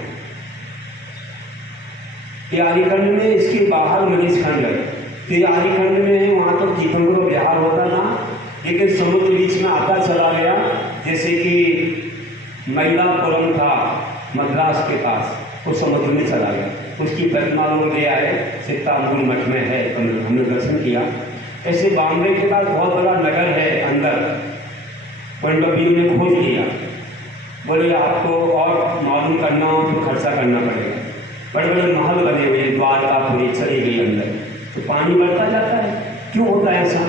ये आर्यखंड में इसके बाहर मलेच्छ खंड है, तो ये आर्यखंड में है, वहाँ तो तीर्थंकर विहार होता था, लेकिन समुद्र बीच में आता चला गया। जैसे कि मयलापुरम था मद्रास के पास, वो समुद्र में चला गया, उसकी प्रतिमा लोग ले आए, चित्तांबुल मठ में है, हमने दर्शन किया। ऐसे बॉम्बे के पास बहुत बड़ा नगर है अंदर, पंडोबियों ने खोज लिया, बोले आपको और मालूम करना हो तो खर्चा करना पड़ेगा। बड़े बड़े महल बने हुए, द्वारकापुरी चली गई अंदर, तो पानी बढ़ता जाता है। क्यों होता है ऐसा?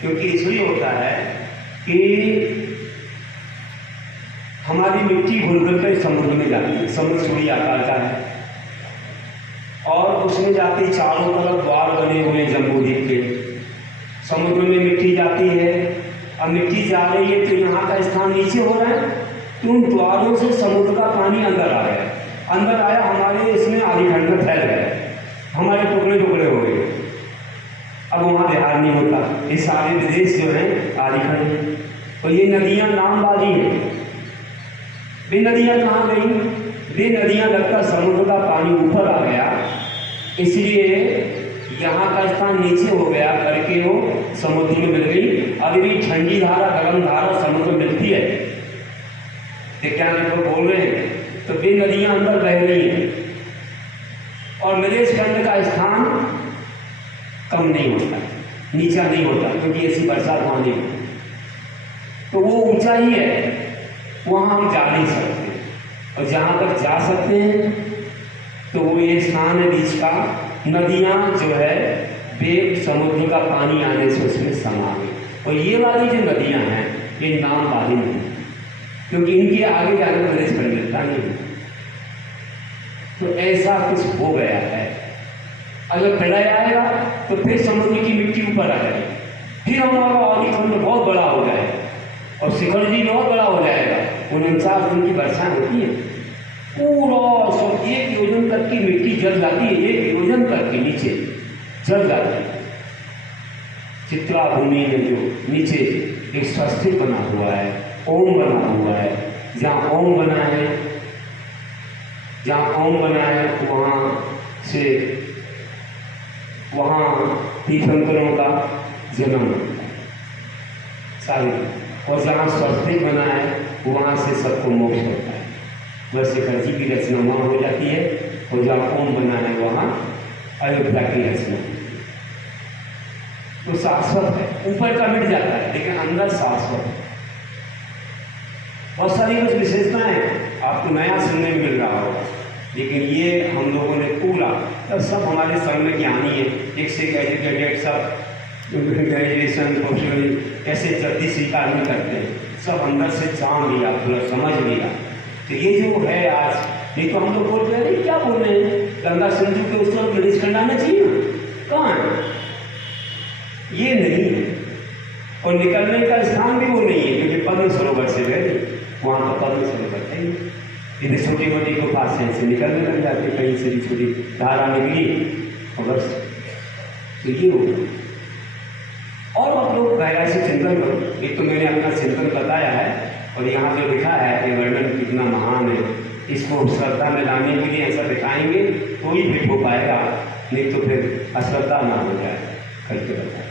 क्योंकि इसलिए होता है कि हमारी मिट्टी घुल कर समुद्र में जाती है, समुद्र सूर्य आकार का है, और उसमें जाते चारों तरफ द्वार बने हुए जम्बूद्वीप के, समुद्र में मिट्टी जाती है। अब मिट्टी जा रही है तो यहाँ का स्थान नीचे हो रहा है, तो उन द्वारों से समुद्र का पानी अंदर आ गया, अंदर आया, हमारे इसमें आर्यखंड में फैल गया, हमारे टुकड़े टुकड़े हो गए। अब वहाँ बिहार नहीं होता, ये सारे विदेश जो हैं आर्यखंड है। तो ये नदियाँ नाम वाली हैं, वे नदियाँ कहाँ गई? वे नदियाँ लगता समुद्र का पानी ऊपर आ गया, इसलिए यहाँ का स्थान नीचे हो गया करके वो समुद्र में मिल गई। अभी भी ठंडी धारा गर्म धारा समुद्र में मिलती है, वैज्ञानिक लोग बोल रहे हैं, तो वे नदियाँ अंदर बह रही हैं। और मलेच्छ खंड का स्थान कम नहीं होता, नीचा नहीं होता, क्योंकि ऐसी बरसात वहाँ नहीं होती, तो वो ऊंचा ही है, वहाँ हम जा नहीं सकते। और जहाँ तक जा सकते हैं तो वो ये स्थान है बीच का, नदियाँ जो है वे समुद्र का पानी आने से उसमें समा गई। और ये वाली जो नदियाँ हैं ये नाम वाली नहीं, क्योंकि इनके आगे जाने में मलेच्छ खंड मिलता नहीं। तो ऐसा कुछ हो गया है। अगर प्रलय आएगा तो फिर समुद्र की मिट्टी ऊपर आ जाएगी, फिर हमारा आर्यखंड बहुत बड़ा हो जाएगा और शिखर जी बहुत बड़ा हो जाएगा। 49 दिन की वर्षा होती है, पूरा सब 1 योजन तक की मिट्टी जल जाती है, 1 योजन तक की नीचे जल जाती है। चित्रा भूमि में जो नीचे एक स्वस्तिक बना हुआ है, ओम बना हुआ है, जहाँ ओम बना है, जहाँ ओम बना है वहाँ से वहाँ तीर्थंकरों का जन्म सारे, और जहाँ स्वस्तिक बना है वहाँ से सबको मोक्ष होता है। बस शिखर जी की रचना वहाँ हो जाती है, और जहाँ ओम बना है वहाँ अयोध्या की रचना। तो शाश्वत है, ऊपर का मिट जाता है लेकिन अंदर शाश्वत है। बहुत सारी कुछ विशेषताएं आपको नया सुनने में मिल रहा होगा, लेकिन ये हम लोगों ने पूरा, तब सब हमारे संग में ज्ञानी है, एक से एजुकेटेड, सब ग्रेजुएशन प्रोफेशनल ऐसे जल्दी स्वीकार नहीं करते हैं, सब अंदर से जान लिया, पूरा समझ लिया। तो ये जो है आज, नहीं तो हम लोग बोल रहे हैं क्या बोल रहे हैं, गंगा सिंधु के उस तरफ मलेच्छ खंड आना चाहिए ना, कहाँ है? ये नहीं है। और निकलने का स्थान भी वो नहीं है, क्योंकि पद्म सरोवर से गए, वहाँ तो पद्म सरोवर है, इधर छोटी मोटी गुफा से निकलने लग जाते, कहीं से भी छोटी धारा निकली और बस। तो ये होगा। और आप लोग गहराई से चिंतन करो, एक तो मैंने अपना चिंतन बताया है, और यहाँ जो लिखा है कि वर्णन कितना महान है, इसको श्रद्धा में लाने के लिए ऐसा दिखाएंगे तो ही फिट हो पाएगा, नहीं तो फिर अश्रद्धा ना हो जाए करके बताए।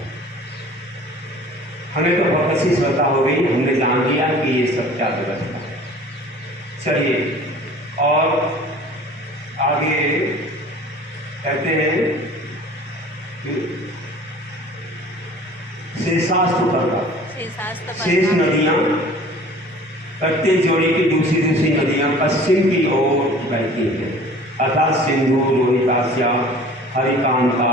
हमें तो बहुत अच्छी श्रद्धा हो गई, हमने जान लिया कि ये सब क्या व्यवस्था है। चलिए, और आगे कहते हैं शेषास्त्र पर्वत, शेष नदियाँ प्रत्येक जोड़ी की दूसरी नदियाँ पश्चिम की ओर बहती हैं, अर्थात सिंधु, रोहितास्या, हरिकांता,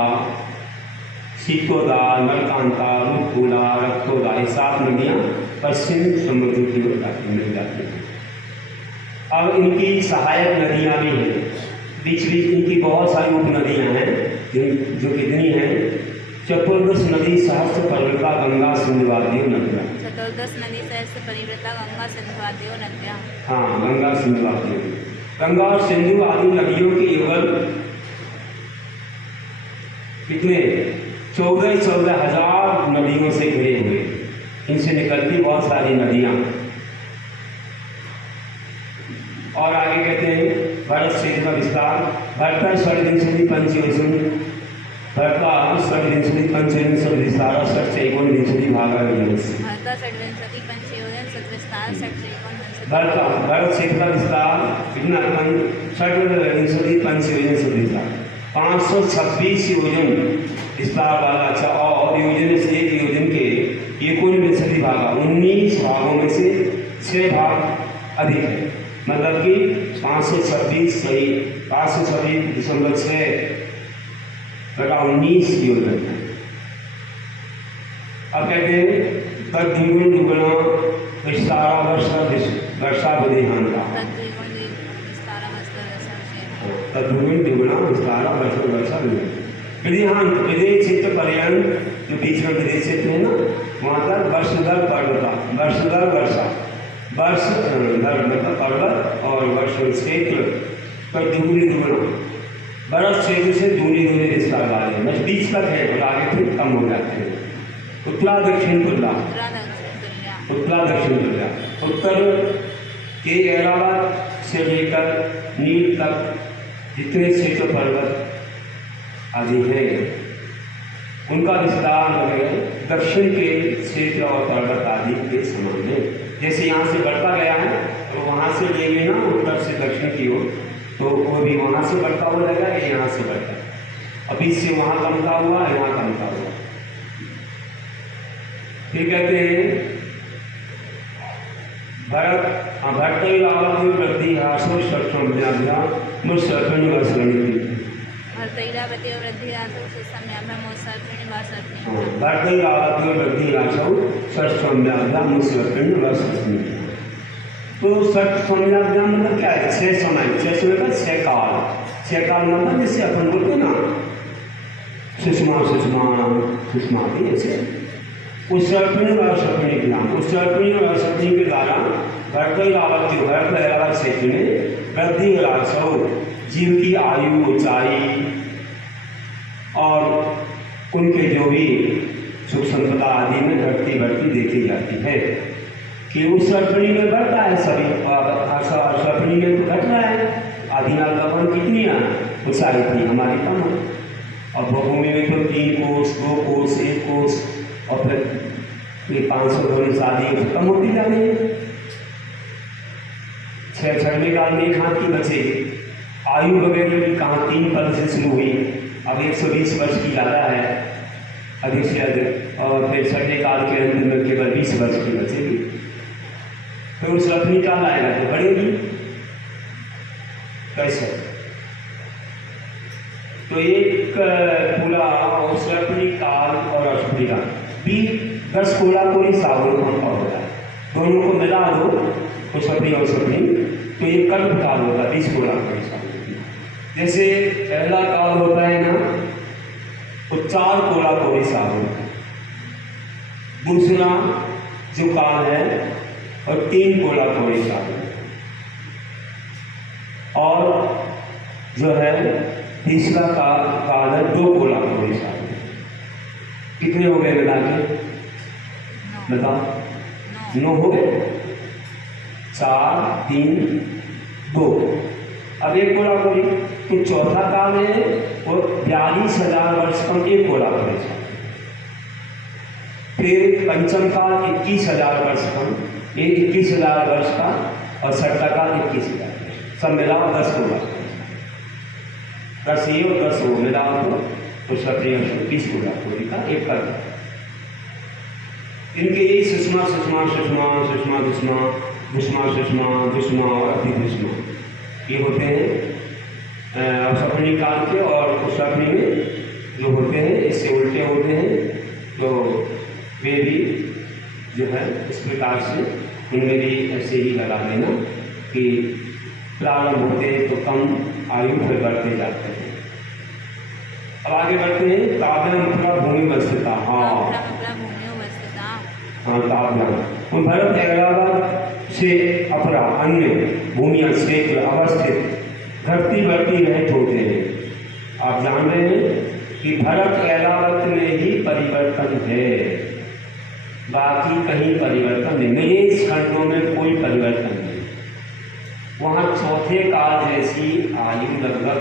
शीतोदा, नलकांता, रूपकुला, रक्तोदा, ये 7 नदियाँ पश्चिम समुद्र की ओर मिल जाती हैं। अब इनकी सहायक नदियाँ भी हैं, बीच बीच इनकी बहुत सारी उपनदियाँ हैं जो कितनी हैं, चतुर्दश नदी सहस्त्र परिवृता गंगा सिंधुवाद्यो नदियाँ। चतुर्दश नदी सहस्त्र परिवृता गंगा सिंधुवाद्यो नद्याँ। हाँ, गंगा सिंधुवाद्यो। गंगा और सिंधु आदि नदियों के युगल कितने 14 हजार नदियों से घिरे हुए, इनसे निकलती बहुत सारी नदियाँ। और आगे कहते हैं भरत क्षेत्र का विस्तार, भरत षड्विंशति पंचयोजन, भरता षड्विंशति पंचयोजन विस्तार षट्चैकोन विंशति भागा विंशति। भरता षड्विंशति पंचयोजन सद्विस्तार षट्चैकोन विंशति। भरत क्षेत्र का विस्तार कितना, षड्विंशति पंचयोजन सद्विस्तार 526 योजन विस्तार वाला। अच्छा, और योजन से एक योजन के 19 भागा, 19 भागों में से 6 भाग अधिक है, मतलब कि 526 सही 526.6 बटा 19 योजन है। अब कहते हैं तद द्विगुण दुगुणा विस्तारा वर्षा विदेहान का, तद द्विगुण दुगुणा विस्तारा वर्षा विदेहान, विदेह क्षेत्र पर्यंत जो बीच में विदेह क्षेत्र है ना, वहाँ तक वर्ष दर पर्वता, वर्ष दर वर्षा, वर्ष दर मतलब पर्वत और वर्ष क्षेत्र पर दुगुनी दुगुना, बर्फ क्षेत्र से दूनी दूनी विस्तार वाले हैं, बीच तक है और आगे फिर कम हो जाते हैं। उत्तरा दक्षिण तुल्ला, उत्तरा दक्षिण तुल्ला, उत्तर के अलावा से लेकर नील तक जितने क्षेत्र पर्वत आदि हैं उनका विस्तार वगैरह दक्षिण के क्षेत्र और पर्वत आदि के समान है। जैसे यहाँ से बढ़ता गया है और वहाँ से ले गए ना उत्तर से दक्षिण की ओर, तो वो भी वहाँ से बढ़ता हुआ रहेगा, ये यहाँ से बढ़ता है, अभी से वहाँ कमता हुआ, यहाँ कमता हुआ। फिर कहते हैं भरत वृद्धि आसो सर्वज्ञाभ्या मुसर्पण वसरणि, भरतैरावती वृद्धि आसो सर्वज्ञाभ्या मुसर्पण वसरणि, भरतैरावती वृद्धि आसो सर्वज्ञाभ्या मुसर्पण वसरणि। तो सर्वज्ञाभ्या मतलब क्या है, 6 समय, 6 समय का 6 काल, 6 काल मतलब जैसे अपन बोलते ना सुषमा सुषमा सुषमा भी ऐसे उत्सर्पणी और सर्पणी के नाम, उत्सर्पणी और सर्पणी के द्वारा भरतैरावती भरत क्षेत्र में वृद्धि रासव जीव की आयु ऊंचाई और उनके जो भी सुख संपदा आदि में घटती बढ़ती देखी जाती है कि उस सर्पणी में बढ़ता है, सभी सर्पणी में तो घट रहा है। आदिनाथ भगवान कितनी ऊंचाई थी, हमारी कम है, और भूमि में तो 3 कोस 2 कोस 1 कोस और फिर ये 500 धोनी शादी कम होती जा रही है। 6 काल में 1 हाथ की बचेगी, आयु वगैरह भी कहाँ 3 पद से शुरू हुई, अब 120 वर्ष की ज़्यादा है अधिक से अधिक, और फिर 6 काल के अंत में केवल 20 वर्ष की बचेगी। तो उस रत्नी काल आएगा तो बढ़ेगी कैसे, तो एक पूरा उस रत्नी काल और अष्टमी काल भी 10 कोड़ा कोड़ी सावन का होता है, दोनों को मिला दो उस अपनी और सपनी, तो ये कल्प काल होता है 20 कोड़ा कोड़ी सावन। जैसे पहला काल होता है ना वो 4 कोड़ा कोड़ी सावन, दूसरा जो काल है और 3 कोड़ा कोड़ी सावन, और जो है तीसरा काल है 2 कोड़ा कोड़ी सावन। कितने हो गए मिला के बताओ, 9 हो गए, 4 3 2, अब 1 कोड़ा कोड़ी, तो चौथा काल है वो 42,000 वर्ष कम 1 कोड़ा कोड़ी सावन। फिर पंचम काल 21,000 वर्ष कम, ये 21,000 वर्ष का, और छठा काल 21,000 वर्ष, सब मिलाओ 10 कोड़ा, 10 ये और 10 वो मिलाओ तो सत्रह 20 कोड़ा कोड़ी का एक कर्म। इनके यही सुषमा सुषमा सुषमा सुषमा दुष्मा दुष्मा सुषमा दुष्मा और अति दुष्मा ये होते हैं सपनी काल के, और उस सपनी में जो होते हैं इससे उल्टे होते हैं, तो वे भी जो है इस प्रकार से इनमें भी ऐसे ही लगा देना कि प्रारंभ होते हैं तो कम आयु पर बढ़ते जाते हैं। अब आगे बढ़ते हैं। ताभ्याम अपरा भूमि वस्थिता। हाँ ताभ्याम भरत ऐरावत से अपरा अन्य भूमियां क्षेत्र अवस्थित घटती बढ़ती रहित होते हैं। आप जान रहे हैं कि भरत ऐरावत में ही परिवर्तन है, बाकी कहीं परिवर्तन नहीं। निज खंडों में कोई परिवर्तन नहीं। वहाँ चौथे काल जैसी आयु लगभग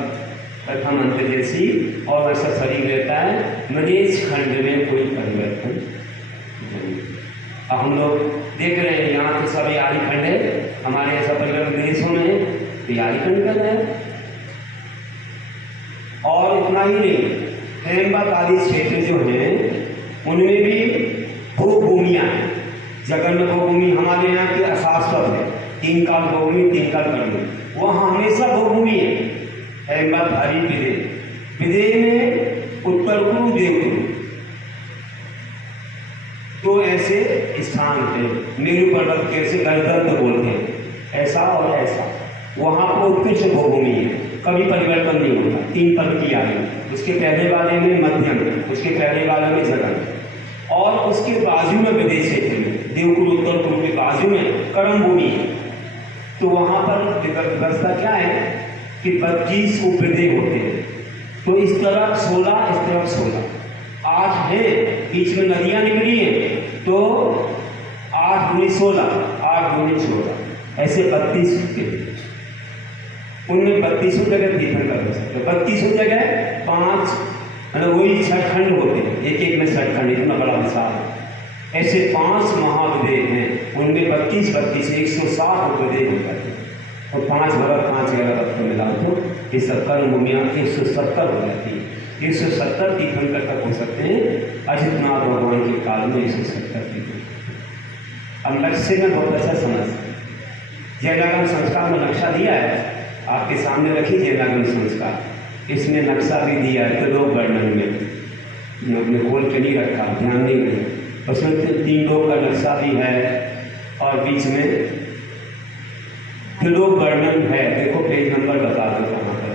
प्रथम अंत जैसी और वैसा शरीर रहता है। मनीष खंड में कोई परिवर्तन नहीं। अब हम लोग देख रहे हैं यहाँ तो सभी आदि खंड है, हमारे ऐसा परिवर्तन देशों में है तो आदि खंड कर रहे हैं। और इतना ही नहीं, हेमवत आदि क्षेत्र जो हैं उनमें भी भू भूमियाँ हैं। जगन में भूमि हमारे यहाँ की अशाश्वत है, 3 काल भूमि 3 काल कर्म, वहाँ हमेशा भूमि है। हेमवत हरि विदे, विदे में उत्तर कुरु देवकुरु, तो ऐसे स्थान है। मेरु पर्वत कैसे गणतंत्र बोलते हैं, ऐसा और ऐसा। वहाँ पर उत्कृष्ट भूमि है, कभी परिवर्तन नहीं होता। 3 पद की आयु, उसके पहले वाले में मध्यम, उसके पहले वाले में जगन, और उसके बाजू में विदेश क्षेत्र में देवकुरु उत्तर कुरु के बाजू में कर्म भूमि है। तो वहाँ पर व्यवस्था क्या है कि 25 उपहृदय होते हैं। तो इस तरफ 16, इस तरफ 16, 8 है, बीच में नदियाँ निकली हैं तो 8 × 16, 8 × 16, ऐसे 32 होते हैं। उनमें 32 जगह तीर्थन कर सकते, 32 जगह 5 वही 6 खंड होते हैं, एक एक में 6 खंड, इतना बड़ा विशाल। ऐसे 5 महाविदय हैं, उनमें 32 32 160 उपहृदय हो जाते हैं। और 5 भरत 5 11 तक मिला तो ये 70 भूमियाँ 170 हो जाती है। 170 तीर्थंकर तक हो सकते हैं। अजितनाथ भगवान के काल में 170 तीर्थंकर। अब नक्शे में बहुत अच्छा समझ, जैनागम संस्कार में नक्शा दिया है, आपके सामने रखी जैनागम संस्कार, इसमें नक्शा भी दिया है त्रिलोक वर्णन में, अपने खोल के नहीं रखा, ध्यान नहीं रहे। उसमें 3 लोक का नक्शा भी है और बीच में त्रिलोक वर्णन है। देखो पेज नंबर बता दो कहाँ पर।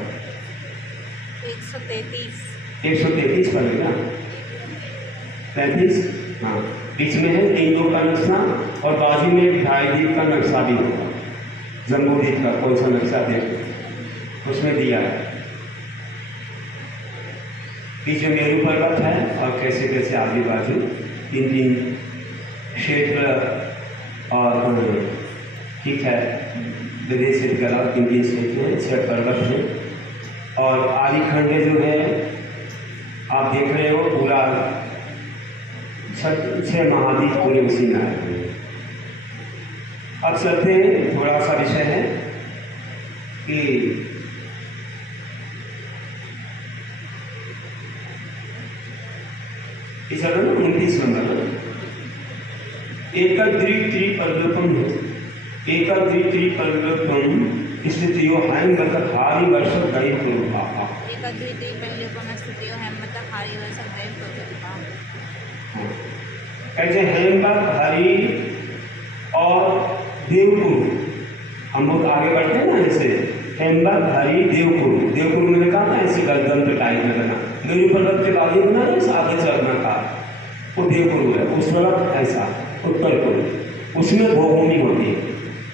133 पर है ना, 35, हाँ बीच में है 3 लोक का नक्शा और बाजू में ढाईद्वीप का नक्शा भी होगा, जम्बूद्वीप का कौन सा नक्शा देखो उसमें दिया है। बीच में मेरु पर्वत है और कैसे कैसे आगे बाजू 3 क्षेत्र और ठीक है विदेश से करा 3 क्षेत्र हैं, 6 पर्वत हैं। और आदि खंड जो है आप देख रहे हो पूरा 6 महाद्वीप पूरे उसी में आए हुए हैं। अब चलते हैं, थोड़ा सा विषय है कि इस 29 नंबर एकद्रित्रिपल्लुकम स्थितियो हेमवत हारी वर्ष गई पूर्वा। ऐसे हेमवत हरि और देवकुरु, हम लोग आगे बढ़ते हैं ना, जैसे हेमवत हरि देवकुरु, देवकुरु मैंने कहा ना ऐसी गणतंत्र टाइप में करना, मेरु पर्वत के बाद बना ना आगे चढ़ना का, वो देवकुरु है। उस तरफ ऐसा उत्तर कुरु, उसमें भूमि होती है।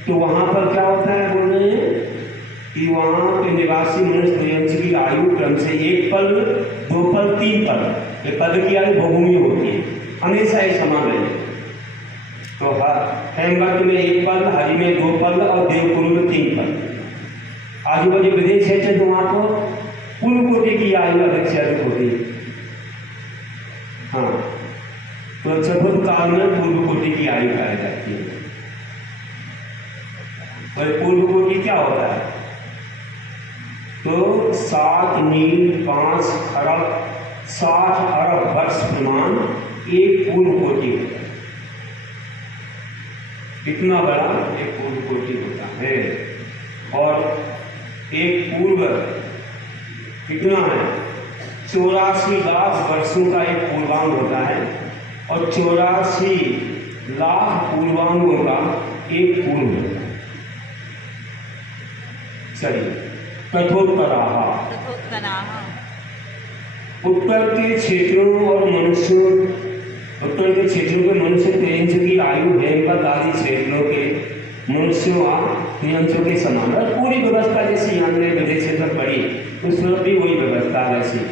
तो वहाँ पर क्या होता है, बोल रहे हैं कि वहाँ के निवासी मनुष्य की आयु क्रम से 1 पल 2 पल 3 पल, ये पद की आयु भूमि होती है, हमेशा एक समान रहे। तो हेमवत में 1 पल, हरि में 2 पल और देवकुरु में 3 पल। आजू बाजू विदेश क्षेत्र तो वहाँ को पूर्व कोटि की आयु अधिक से अधिक होती है। हाँ, तो चतुर्थ काल में पूर्व कोटि की आयु पाई जाती है। और पूर्व कोटि क्या होता है, तो 7 नील 5 खरब 60 अरब वर्ष प्रमाण एक पूर्व कोटि होता है। इतना बड़ा एक पूर्व कोटि होता है। और एक पूर्व कितना है, 84 लाख वर्षों का एक पूर्वांग होता है और 84 लाख पूर्वांगों का एक पूर्व होता है। चलिए, तथोत्तराः, उत्तर के क्षेत्रों और मनुष्यों, उत्तर के क्षेत्रों के मनुष्य 300 की आयु हेमवत आदि क्षेत्रों के मनुष्यों त्रियंशों के समान। और पूरी व्यवस्था जैसी हमने विदेश क्षेत्र पढ़ी, उसमें भी वही व्यवस्था वैसी है।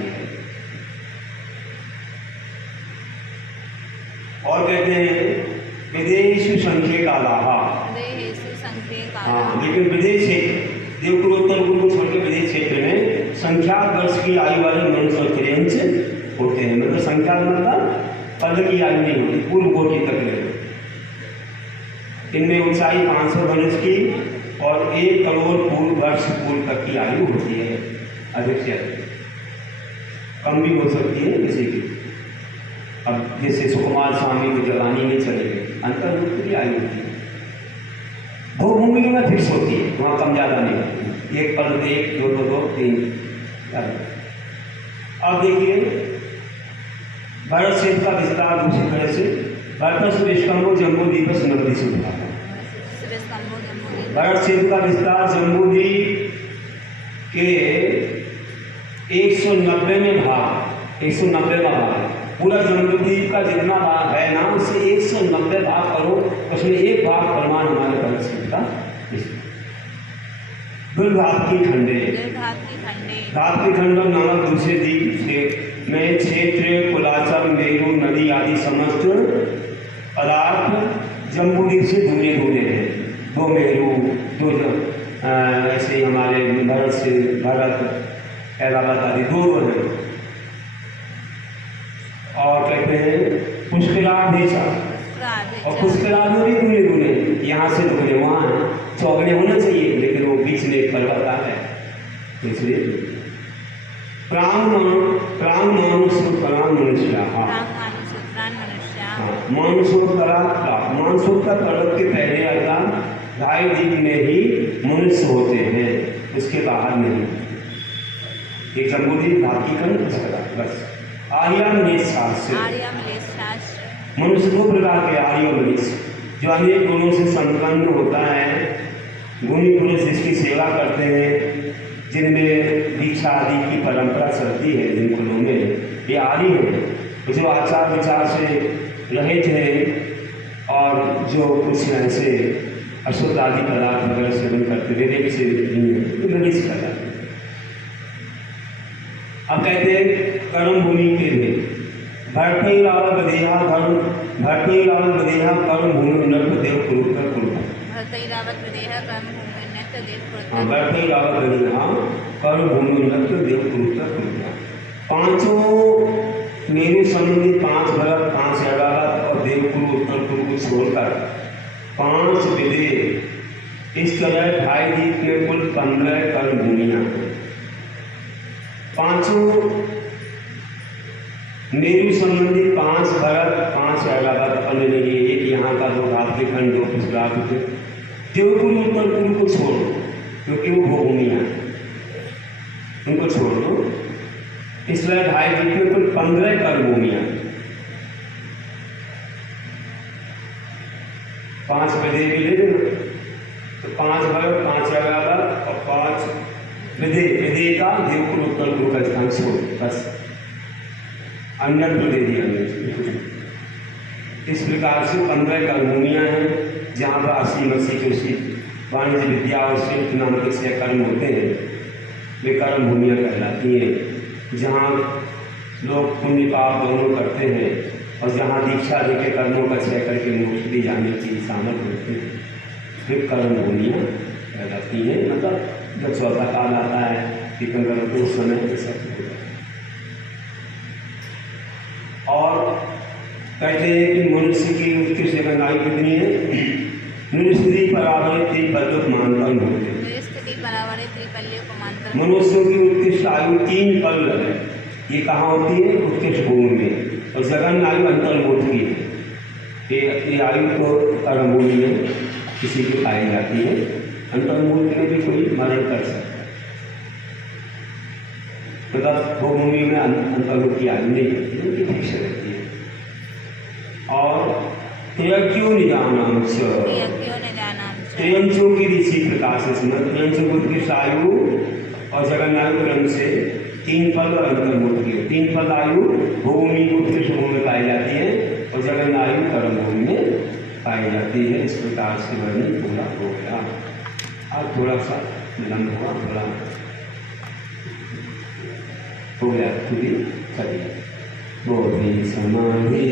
और कहते हैं विदेश संख्या का लाहा, हाँ, लेकिन विदेश क्षेत्र देवकुलोत्तर कुल को छोड़कर विदेश क्षेत्र में संख्या वर्ष की आयु वाले मनुष्य त्रियंश होते हैं। मतलब संख्या मतलब पद की आयु नहीं होती, पूर्व कोटि तक ले। इनमें ऊंचाई 500 वर्ष की और 1 करोड़ पूर्व वर्ष पूर्व तक की आयु होती है, अधिक से अधिक, कम भी हो सकती है किसी की। अब जैसे सुकुमार स्वामी को जवानी में चले गए, अंतर्मुक्त की आयु होती है। भूभूमि में फिक्स होती है, वहाँ कम ज़्यादा नहीं होती, 1 पर 1, 2 2 2 3। अब देखिए भारत क्षेत्र का विस्तार दूसरी तरह से भारत विश्वकर्मो जम्बूद्वीप नदी से होता है। भारत क्षेत्र का विस्तार जम्बूद्वीप के 190वें भाग, 190वां भाग, पूरा जम्बूद्वीप का जितना भाग है ना, उससे 190 भाग करो, उसमें 1 भाग परिमाण हमारे भारत क्षेत्र का। धात्की खंडे, धात्की खंड नामक दूसरे द्वीप में क्षेत्र कुलाचल मेरू नदी आदि समस्त पदार्थ जम्बूद्वीप से दूरे दूरे हैं। 2 मेरू, 2 ऐसे ही हमारे भारत से भारत हैदराबाद आदि 2 हैं। और कहते हैं पुष्कराल देशा, और पुष्कराल में भी दूरे दूरे, यहाँ से दूरे वहाँ चौगने होना चाहिए, लेकिन वो बीच में एक पर्वत आ है, इसलिए प्राण मानसूत्तर पर्वत के पहले अर्थात ढाई दिन में ही मनुष्य होते हैं, उसके बाहर नहीं। एक जम्बूद्वीप, धात्की खंड, बस। आर्यामलेश शास्त्र, मनुष्य 2 प्रकार के आर्यामलेश, जो अनेक गुणों से संपन्न होता है, गुणी पुरुष जिसकी सेवा करते हैं, जिनमें दीक्षा आदि की परंपरा चलती है, जिन कुलों में ये आर्य हैं, जो आचार विचार से रहित हैं और जो कुछ ऐसे अशुद्ध आदि पदार्थ वगैरह सेवन करते विवेक से नहीं है, तो नहीं से करते। अब कहते हैं कर्म भूमि के लिए भरते रावल बदेहा कर्म, भरते रावल बदेहा कर्म भूमि नृत्य देव कुरुकर कुरु, भरते रावत बदेहा कर्म भूमि नृत्य देव कुरुकर, हाँ, भरते रावल बदेहा कर्म भूमि नृत्य देव कुरुकर कुरु। 5 मेरू संबंधी 5 भरत, 5 ऐरावत और देवकुरु उत्तर कुरु को छोड़कर 5 विदेह, इस तरह ढाई द्वीप में कुल 15 कर्म भूमियाँ हैं। 5 मेरू संबंधी 5 भरत, 5 ऐरावत, अन्य नहीं, एक यहाँ का 2 धात्की खंड, 2 पुष्कराल, देवकुरु उत्तर कुरु को छोड़ दो, क्योंकि वो भूमियाँ हैं, उनको छोड़ दो। इसलिए ढाई द्वीप में कुल 15 कर्म भूमियाँ, 5 विदेह भी ले लेना, तो 5 भरत, 5 ऐरावत और 5 विदेह का देवकुरु उत्तर कुरु का स्थान छोड़, बस अन्य दे दिया। इस प्रकार से 15 कर्म भूमियाँ हैं, जहाँ पर 80 की वाणिज्य विद्या और शिल्प नामक के 6 कर्म होते हैं, वे कर्म भूमियाँ कहलाती हैं, जहाँ लोग पुण्य पाप दोनों करते हैं और जहाँ दीक्षा लेके कर्मों का क्षय करके मोक्ष दी जाने की सामर्थ्य होती है, वे कर्म भूमियाँ कहलाती हैं। मतलब जब चौथा काल आता है तीर्थंकर को, उस समय ये सब होता है। और कहते हैं कि मनुष्य की उत्कृष्ट आयु कितनी है? निस्त्री परावरे त्रिपल्यों मानतन होते हैं। मनुष्यों की उत्कृष्ट आयु 3 पल है। ये कहाँ होती है? उत्कृष्ट भूमि में। और जगन आयु अंतर्मुख की है। ये आयु तो कर्म भूमि में किसी की पाई जाती है, अंतर्मुख में भी कोई मरण कर सकता है। मतलब भूमि में अंतर्मुख की आयु नहीं होती है, उनकी फिक्स रहती है। और त्यज्ञो निजानाम च यज्ञो ने जाना त्र्यंचों की ऋषि प्रकाश से त्र्यंचों को उत्कृष्ट आयु और जगन्नायु क्रम से 3 फल और अंतर्मुख की 3 फल आयु भूमि उत्कृष्ट भूमि में पाई जाती है और जगन्नायु कर्म भूमि में पाई जाती है। इस प्रकार से वर्णन पूरा हो गया। अब थोड़ा सा विलम्ब हुआ, थोड़ा हो गया, पूरी चलिए। बोधि समाधि